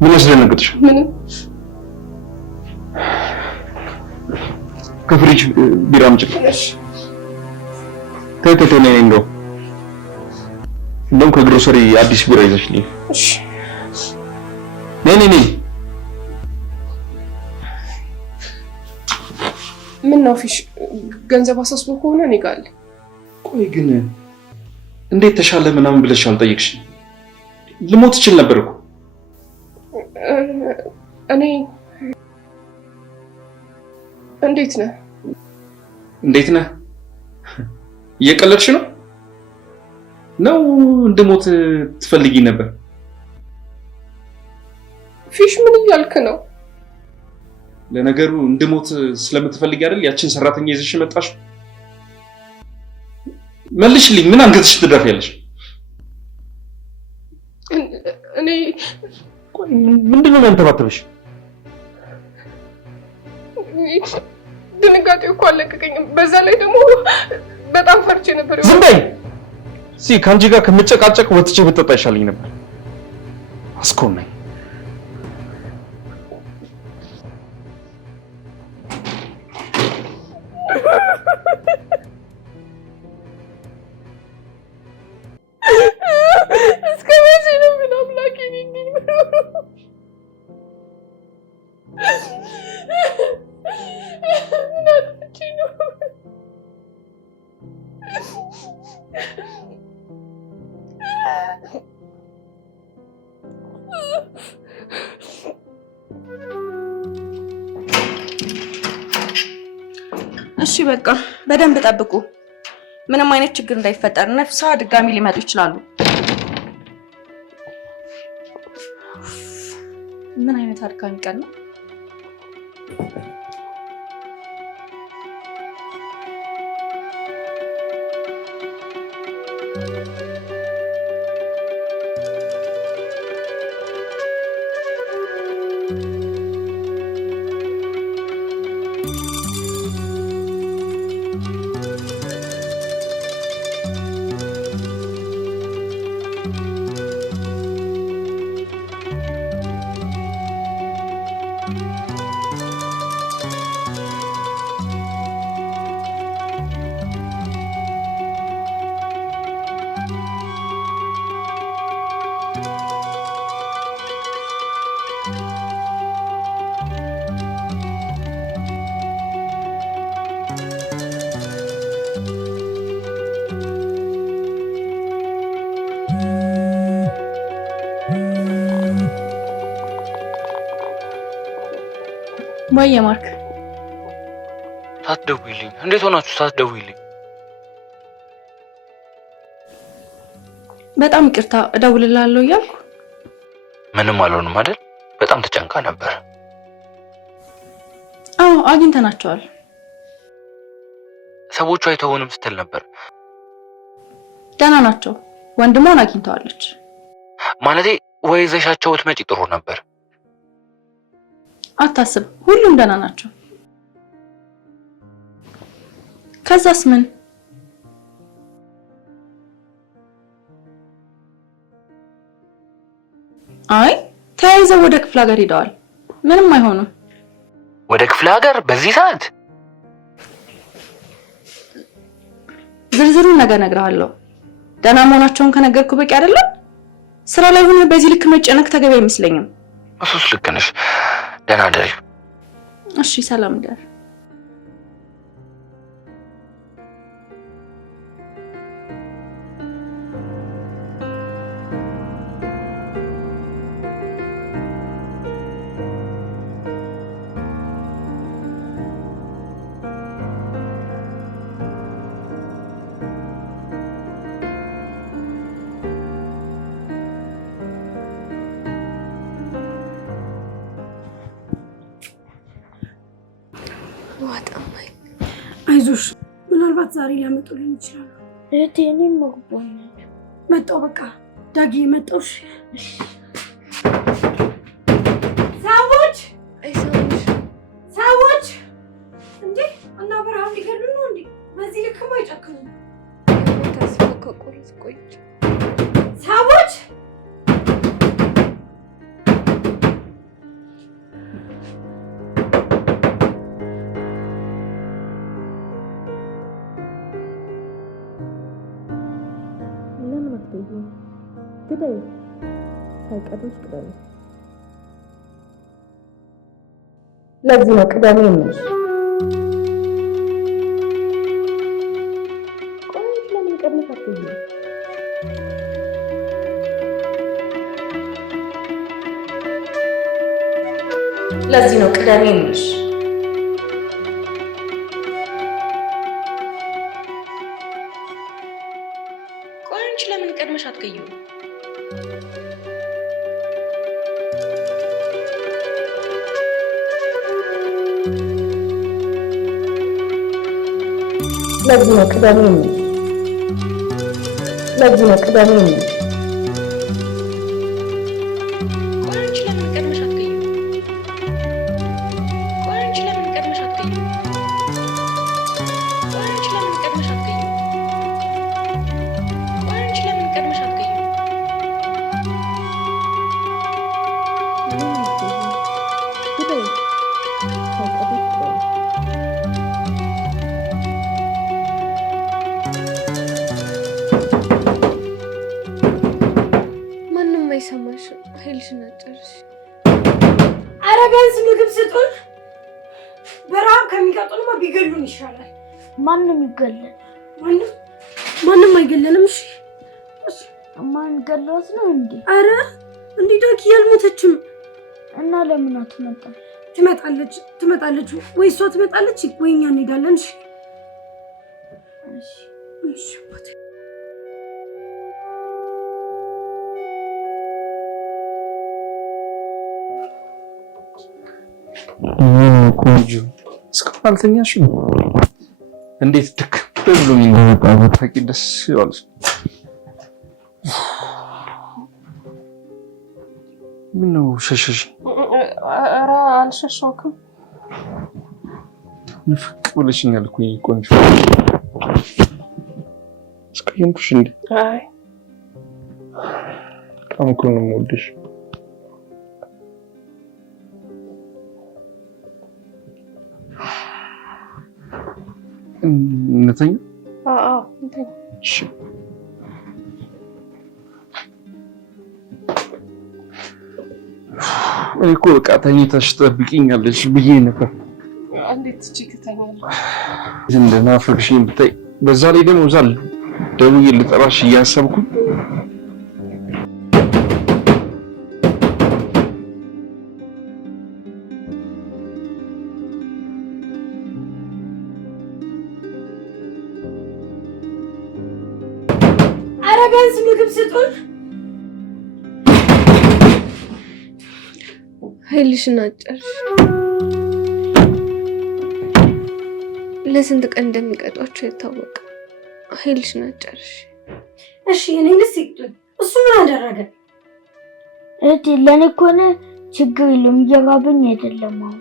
ምን ያስደነግጥሽ? ምንም። ከፍሪጅ ቢራ አምጪ። እሺ። ተይ እንደውም ከግሮሰሪ አዲስ ቢራ ይዘሽልኝ። እሺ። ነይ። ምን ነው ፊሽ? ገንዘብ አሳስቦ ከሆነ እኔ ጋር አለ። ቆይ ግን እንዴት ተሻለ ምናምን ብለሽ አልጠየቅሽኝ? ልሞት እችል ነበር እኮ። እኔ እንዴት ነህ? እየቀለድሽ ነው እንድሞት ትፈልጊ ነበር? ፊሽ ምን እያልክ ነው? ለነገሩ እንድሞት ስለምትፈልጊ አይደል ያችን ሰራተኛ ይዘሽ መጣሽ? መልሽልኝ። ምን አንገትሽ ትደፊያለሽ? እኔ ምንድን ነው ያንተባተበሽ? ድንጋጤው እኮ አለቀቀኝም። በዛ ላይ ደግሞ በጣም ፈርቼ ነበር። ዝም በይ። ከአንቺ ጋር ከምጨቃጨቅ ወጥቼ ብጠጣ ይሻለኝ ነበር። አስኮናኝ። እስከ መቼ ነው ምን አምላኬ እንዲህ ምን አጥፍቼ ነው? እሺ በቃ በደንብ ጠብቁ። ምንም አይነት ችግር እንዳይፈጠር ነፍሳ ድጋሚ ሊመጡ ይችላሉ። ምን አይነት አድካሚ ቀን ነው? ወይ ማርክ ሳትደውይልኝ እንዴት ሆናችሁ? ሳትደውይልኝ በጣም ይቅርታ እደውልልሃለሁ እያልኩ ምንም አልሆንም አይደል? በጣም ተጨንቃ ነበር። አዎ አግኝተናቸዋል። ሰዎቹ አይተውንም ስትል ነበር። ደህና ናቸው። ወንድሟን አግኝተዋለች። ማለቴ ወይ ይዘሻቸው ብትመጪ ጥሩ ነበር። አታስብ፣ ሁሉም ደህና ናቸው። ከዛስ ምን? አይ ተያይዘው ወደ ክፍለ ሀገር ሄደዋል። ምንም አይሆኑም። ወደ ክፍለ ሀገር በዚህ ሰዓት? ዝርዝሩን ነገ እነግርሃለሁ። ደህና መሆናቸውን ከነገርኩ በቂ አይደለም? ስራ ላይ ሆነ በዚህ ልክ መጨነቅ ተገቢ አይመስለኝም። እሱስ ልክ ነሽ። ደህና ደሪ። እሺ ሰላም ደር። አይዞሽ፣ ምናልባት ዛሬ ሊያመጡልን ይችላሉ። እህቴ እኔም መግባኛል። መጣሁ። በቃ ዳጊ መጣሁ። ሰዎች እንዴ! እና ብርሃን ሊገሉ ነው እንዴ? በዚህ ልክማ አይጨክኑም። ተስፋ ከቆረጥ ቆይቼ ሰዎች ሳይቀርሽ ቅደም። ለዚህ ነው ቅዳሜ የምልሽ። ቆይ ለምን ቀድመሽ አትይኝም? ለዚህ ነው ቅዳሜ የምልሽ። ቆይ አንቺ ለምን ቀድመሽ አትገይም? ለዚህ ነው ቅዳሜ የምልሽ። ለዚህ ነው ቅዳሜ የምልሽ። ቆይ አንቺ ለምን ቀድመሽ አትገይም? ቆይ አንቺ ለምን ቀድመሽ አትገይም? ቆይ አንቺ ለምን ቀድመሽ አትገይም? ቆይ አንቺ ለምን ቀድመሽ አትገይም? ማንም አይሰማሽም። ኃይልሽን አጨርሽ። ኧረ ቢያንስ ምግብ ስጡን። በረሃብ ከሚቀጡንማ ቢገሉን ይሻላል። ማንም ይገለል? ማንም አይገለንም። እሺ ማን ገለዋት ነው እንዴ? ኧረ እንዲህ ዳጊ ያልሞተችም እና ለምን አትመጣም? ትመጣለች ወይ እሷ ትመጣለች ወይ እኛ እንሄዳለን። እሺ እሺ አባቴ። ቆንጆ እስካሁን አልተኛሽም? እንዴት ድክ ብሎኝ እንደመጣ ብታውቂ ደስ ይላል። ምነው ሸሸሽ? ኧረ አልሸሸውክም። ንፍቅ ብለሽኛል እኮ ቆንጆ። እስቀየምኩሽ እንዴ? አይ በጣም እኮ ነው የምወድሽ። እንተኛ? አዎ እንተኛ። እሺ እኮ በቃ ተኝተሽ ትጠብቂኛለሽ ብዬ ነበር። እንዴት ትችይኛለሽ? እንደናፈቅሽኝ ብታይ። በዛ ላይ ደግሞ እዛ ደውዬ ልጠራሽ እያሰብኩኝ ኧረ ቢያንስ ምግብ ስጡን። ኃይልሽን አጨርሽ። ለስንት ቀን እንደሚቀጧቸው የታወቀ። ኃይልሽን አጨርሽ። እሺ እኔ ልስይጡኝ። እሱ ምን አደረገ? እህቴ ለኔ ከሆነ ችግር የለውም። እየራበኝ አይደለም አሁን።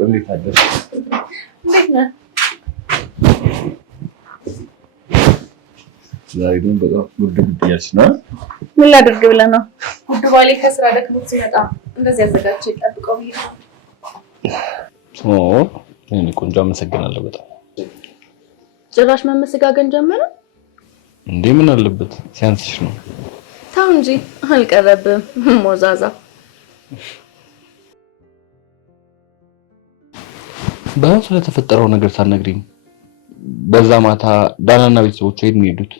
እንዴት አደረሽ? ዛሬ ግን በጣም ጉድ እያልሽ ነው። ምን ላድርግ ብለህ ነው? ጉድ ባሌ ከስራ ደክሞት ሲመጣ እንደዚህ አዘጋጅቼ ጠብቀው ብዬ ነው። እኔ ቆንጆ አመሰግናለሁ በጣም። ጭራሽ መመሰጋገን ጀመረ እንዴ? ምን አለበት ሲያንስሽ ነው። ተው እንጂ አልቀረብም ሞዛዛ። በእሱ ስለተፈጠረው ነገር ሳትነግሪኝ በዛ ማታ ዳናና ቤተሰቦቿ ሄድን ሄዱት?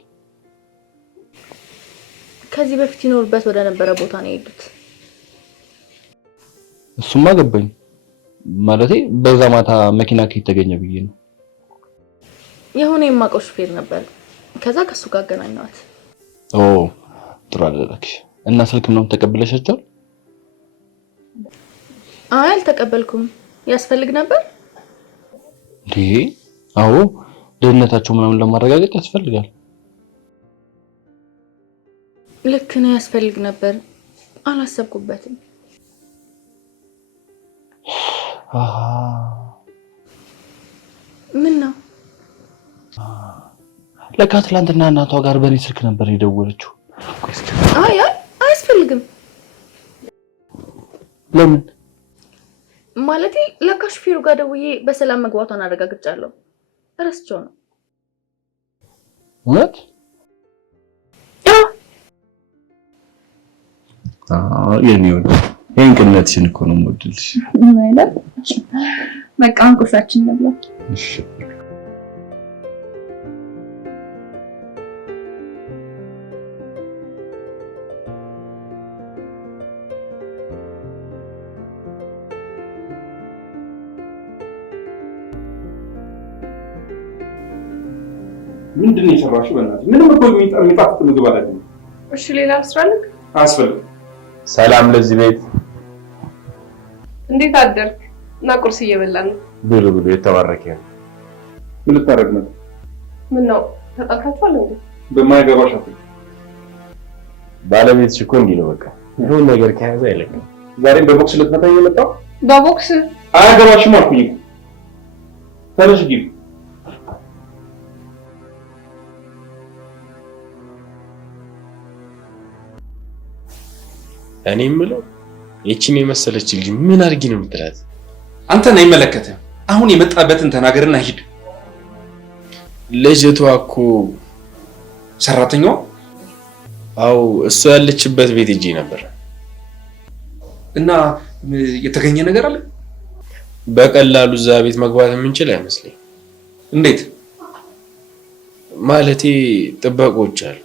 ከዚህ በፊት ይኖርበት ወደ ነበረ ቦታ ነው የሄዱት። እሱማ ገባኝ። ማለቴ በዛ ማታ መኪና ከየት ተገኘ ብዬ ነው። የሆነ የማውቀው ሹፌር ነበር። ከዛ ከሱ ጋር አገናኘኋት። ጥሩ አደረግሽ። እና ስልክ ምናምን ተቀብለሻቸው? አይ አልተቀበልኩም። ያስፈልግ ነበር እንዴ? አዎ ደህንነታቸው ምናምን ለማረጋገጥ ያስፈልጋል። ልክ ነው፣ ያስፈልግ ነበር። አላሰብኩበትም። ምን ነው? ለካ ትላንትና እናቷ ጋር በእኔ ስልክ ነበር የደወለችው። አይ አያስፈልግም። ለምን? ማለቴ ለካ ሹፌሩ ጋር ደውዬ በሰላም መግባቷን አረጋግጫለሁ። እረስቸው ነው። እውነት? የኔው ይሄን ቅንነትሽን እኮ ነው የምወድልሽ። አይደል? በቃ አንቆሻችን ነበር። እሺ ምንድን ነው የሰራሽው? በእናትሽ ምንም እኮ የሚጣፍጥ ምግብ አይደለም። እሺ ሌላ ልስራልክ? አያስፈልግም። ሰላም ለዚህ ቤት። እንዴት አደርክ? እና ቁርስ እየበላን ነው። ብሉ ብሉ፣ የተባረከ ነው። ምን ልታረግ ነው? ምን ነው ተጣልታችኋል እንዴ? በማይገባሽ አትይ። ባለቤትሽ እኮ እንዲህ ነው በቃ ይሁን ነገር ከያዘ አይለቅም። ዛሬም በቦክስ ልትመታኝ የመጣው? በቦክስ አያገባሽም አልኩኝ እኮ። ተነሽ ግቢ። እኔ የምለው እቺን የመሰለች ልጅ ምን አድርጊ ነው የምትላት? አንተን አይመለከትም። አሁን የመጣበትን ተናገርና ሂድ። ልጅቷ እኮ ሰራተኛዋ? አው እሷ ያለችበት ቤት ሂጂ ነበር። እና የተገኘ ነገር አለ? በቀላሉ እዛ ቤት መግባት የምንችል አይመስለኝ። እንዴት? ማለቴ ጥበቆች አሉ።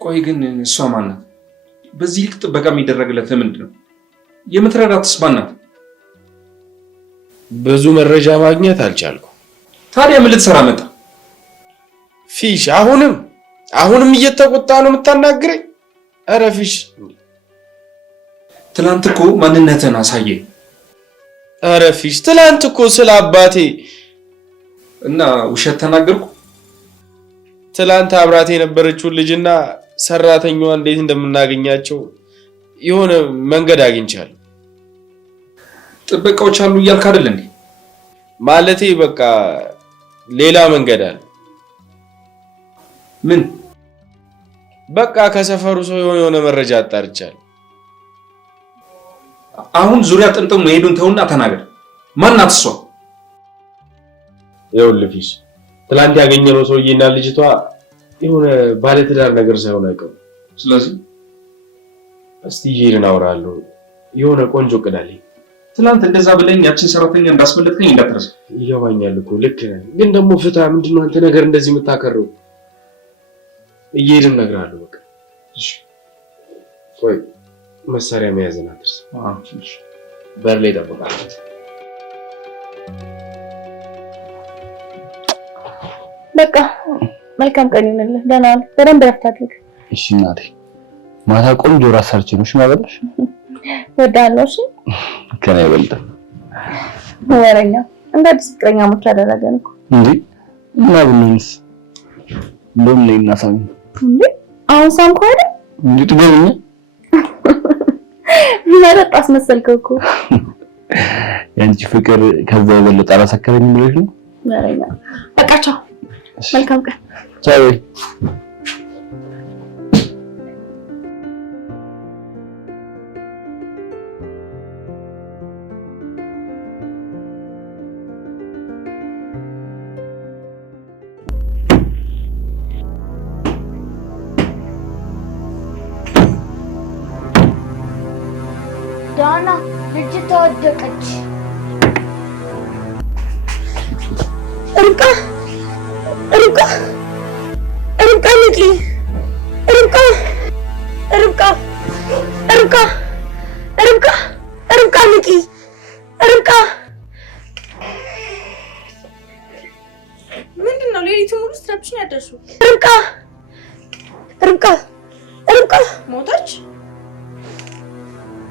ቆይ ግን እሷ ማን ናት? በዚህ ልክ ጥበቃ የሚደረግለት ለምንድን ነው? የምትረዳትስ ማን ናት? ብዙ መረጃ ማግኘት አልቻልኩም። ታዲያ ምን ልትሰራ መጣ? ፊሽ አሁንም እየተቆጣ ነው የምታናግረኝ? ኧረ ፊሽ ትላንት እኮ ማንነትን አሳየ። ኧረ ፊሽ ትላንት እኮ ስለ አባቴ እና ውሸት ተናገርኩ? ትላንት አብራቴ የነበረችውን ልጅና ሰራተኛዋ እንዴት እንደምናገኛቸው የሆነ መንገድ አግኝቻለሁ። ጥበቃዎች አሉ እያልክ አይደል እንዴ? ማለቴ በቃ ሌላ መንገድ አለ። ምን? በቃ ከሰፈሩ ሰው የሆነ መረጃ አጣርቻለሁ። አሁን ዙሪያ ጥምጥም መሄዱን ተውና ተናገር። ማን ናት እሷ? ይኸውልህ ፊሽ ትላንት ያገኘነው ሰውዬና ልጅቷ የሆነ ባለትዳር ነገር ሳይሆን አይቀርም። ስለዚህ እስቲ ይሄን አውራለሁ። የሆነ ቆንጆ ቅዳለኝ። ትላንት እንደዛ ብለኝ ያችን ሰራተኛ እንዳስመለጥከኝ እንዳትረሳ። ይገባኛል እኮ ልክ ነህ፣ ግን ደግሞ ፍታ። ምንድነው አንተ ነገር እንደዚህ የምታከረው? እየሄድን እነግርሃለሁ። በቃ እሺ። ቆይ መሳሪያ መያዝን አትርሳ። እሺ። በር ላይ እጠብቅሃለሁ። በቃ መልካም ቀን ይሁንልህ። ደህና ዋል። በደንብ ረፍት አድርግ። እሺ እናቴ፣ ማታ ቆንጆ ራስ ሰርቼ ነው ማበላሽ። ወዳለሁ። እሺ ከኔ አይበልጥም። ወረኛ እንደ አዲስ ፍቅረኛሞች አደረገን እኮ እንዴ! እና ብንንስ እንደውም ላይ እናሳኝ እንዴ! አሁን ሳምኩ አይደል? እንዴ ትገርኛ መጠጥ አስመሰልከው እኮ። ያንቺ ፍቅር ከዛ የበለጠ አላሰከረኝም ብለሽ ነው? በቃ ቻው፣ መልካም ቀን። ቻው። ዳና ልጅ ተወደቀች። ርብቃ ርብቃ ርብቃ ንቂ! ርብቃ ርብቃ ርብቃ ርብቃ ርብቃ ንቂ! ርብቃ ምንድን ነው ሌሊቱን ሙሉ ስትረብሽ ነው ያደርሽው? ርብቃ ርብቃ ርብቃ ሞተች?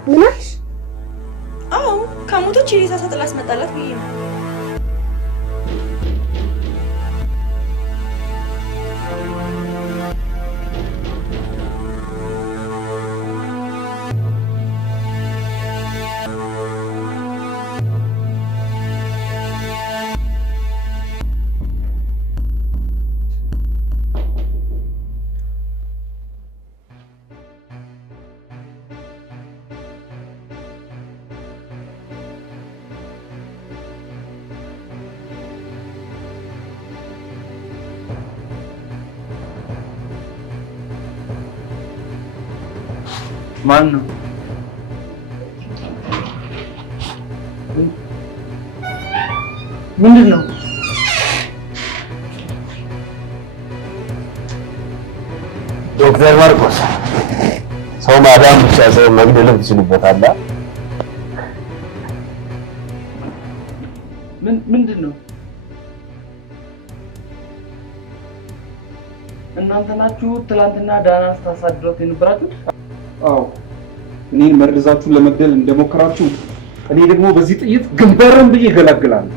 ምናሽ? አዎ ከሞተች የሬሳ ሳጥን አስመጣላት ብዬ ነው። ማን ነው? ምንድን ነው? ዶክተር ማርቆስ ሰው ማዳን ብቻ ሳይሆን መግደልም ትችሉበታለህ። ምንድን ነው? እናንተ ናችሁ ትላንትና ዳናን ስታሳድሯት የነበራችሁት? አዎ እኔን መርዛችሁ ለመግደል እንደሞከራችሁ እኔ ደግሞ በዚህ ጥይት ግንባርን ብዬ እገላግላለሁ።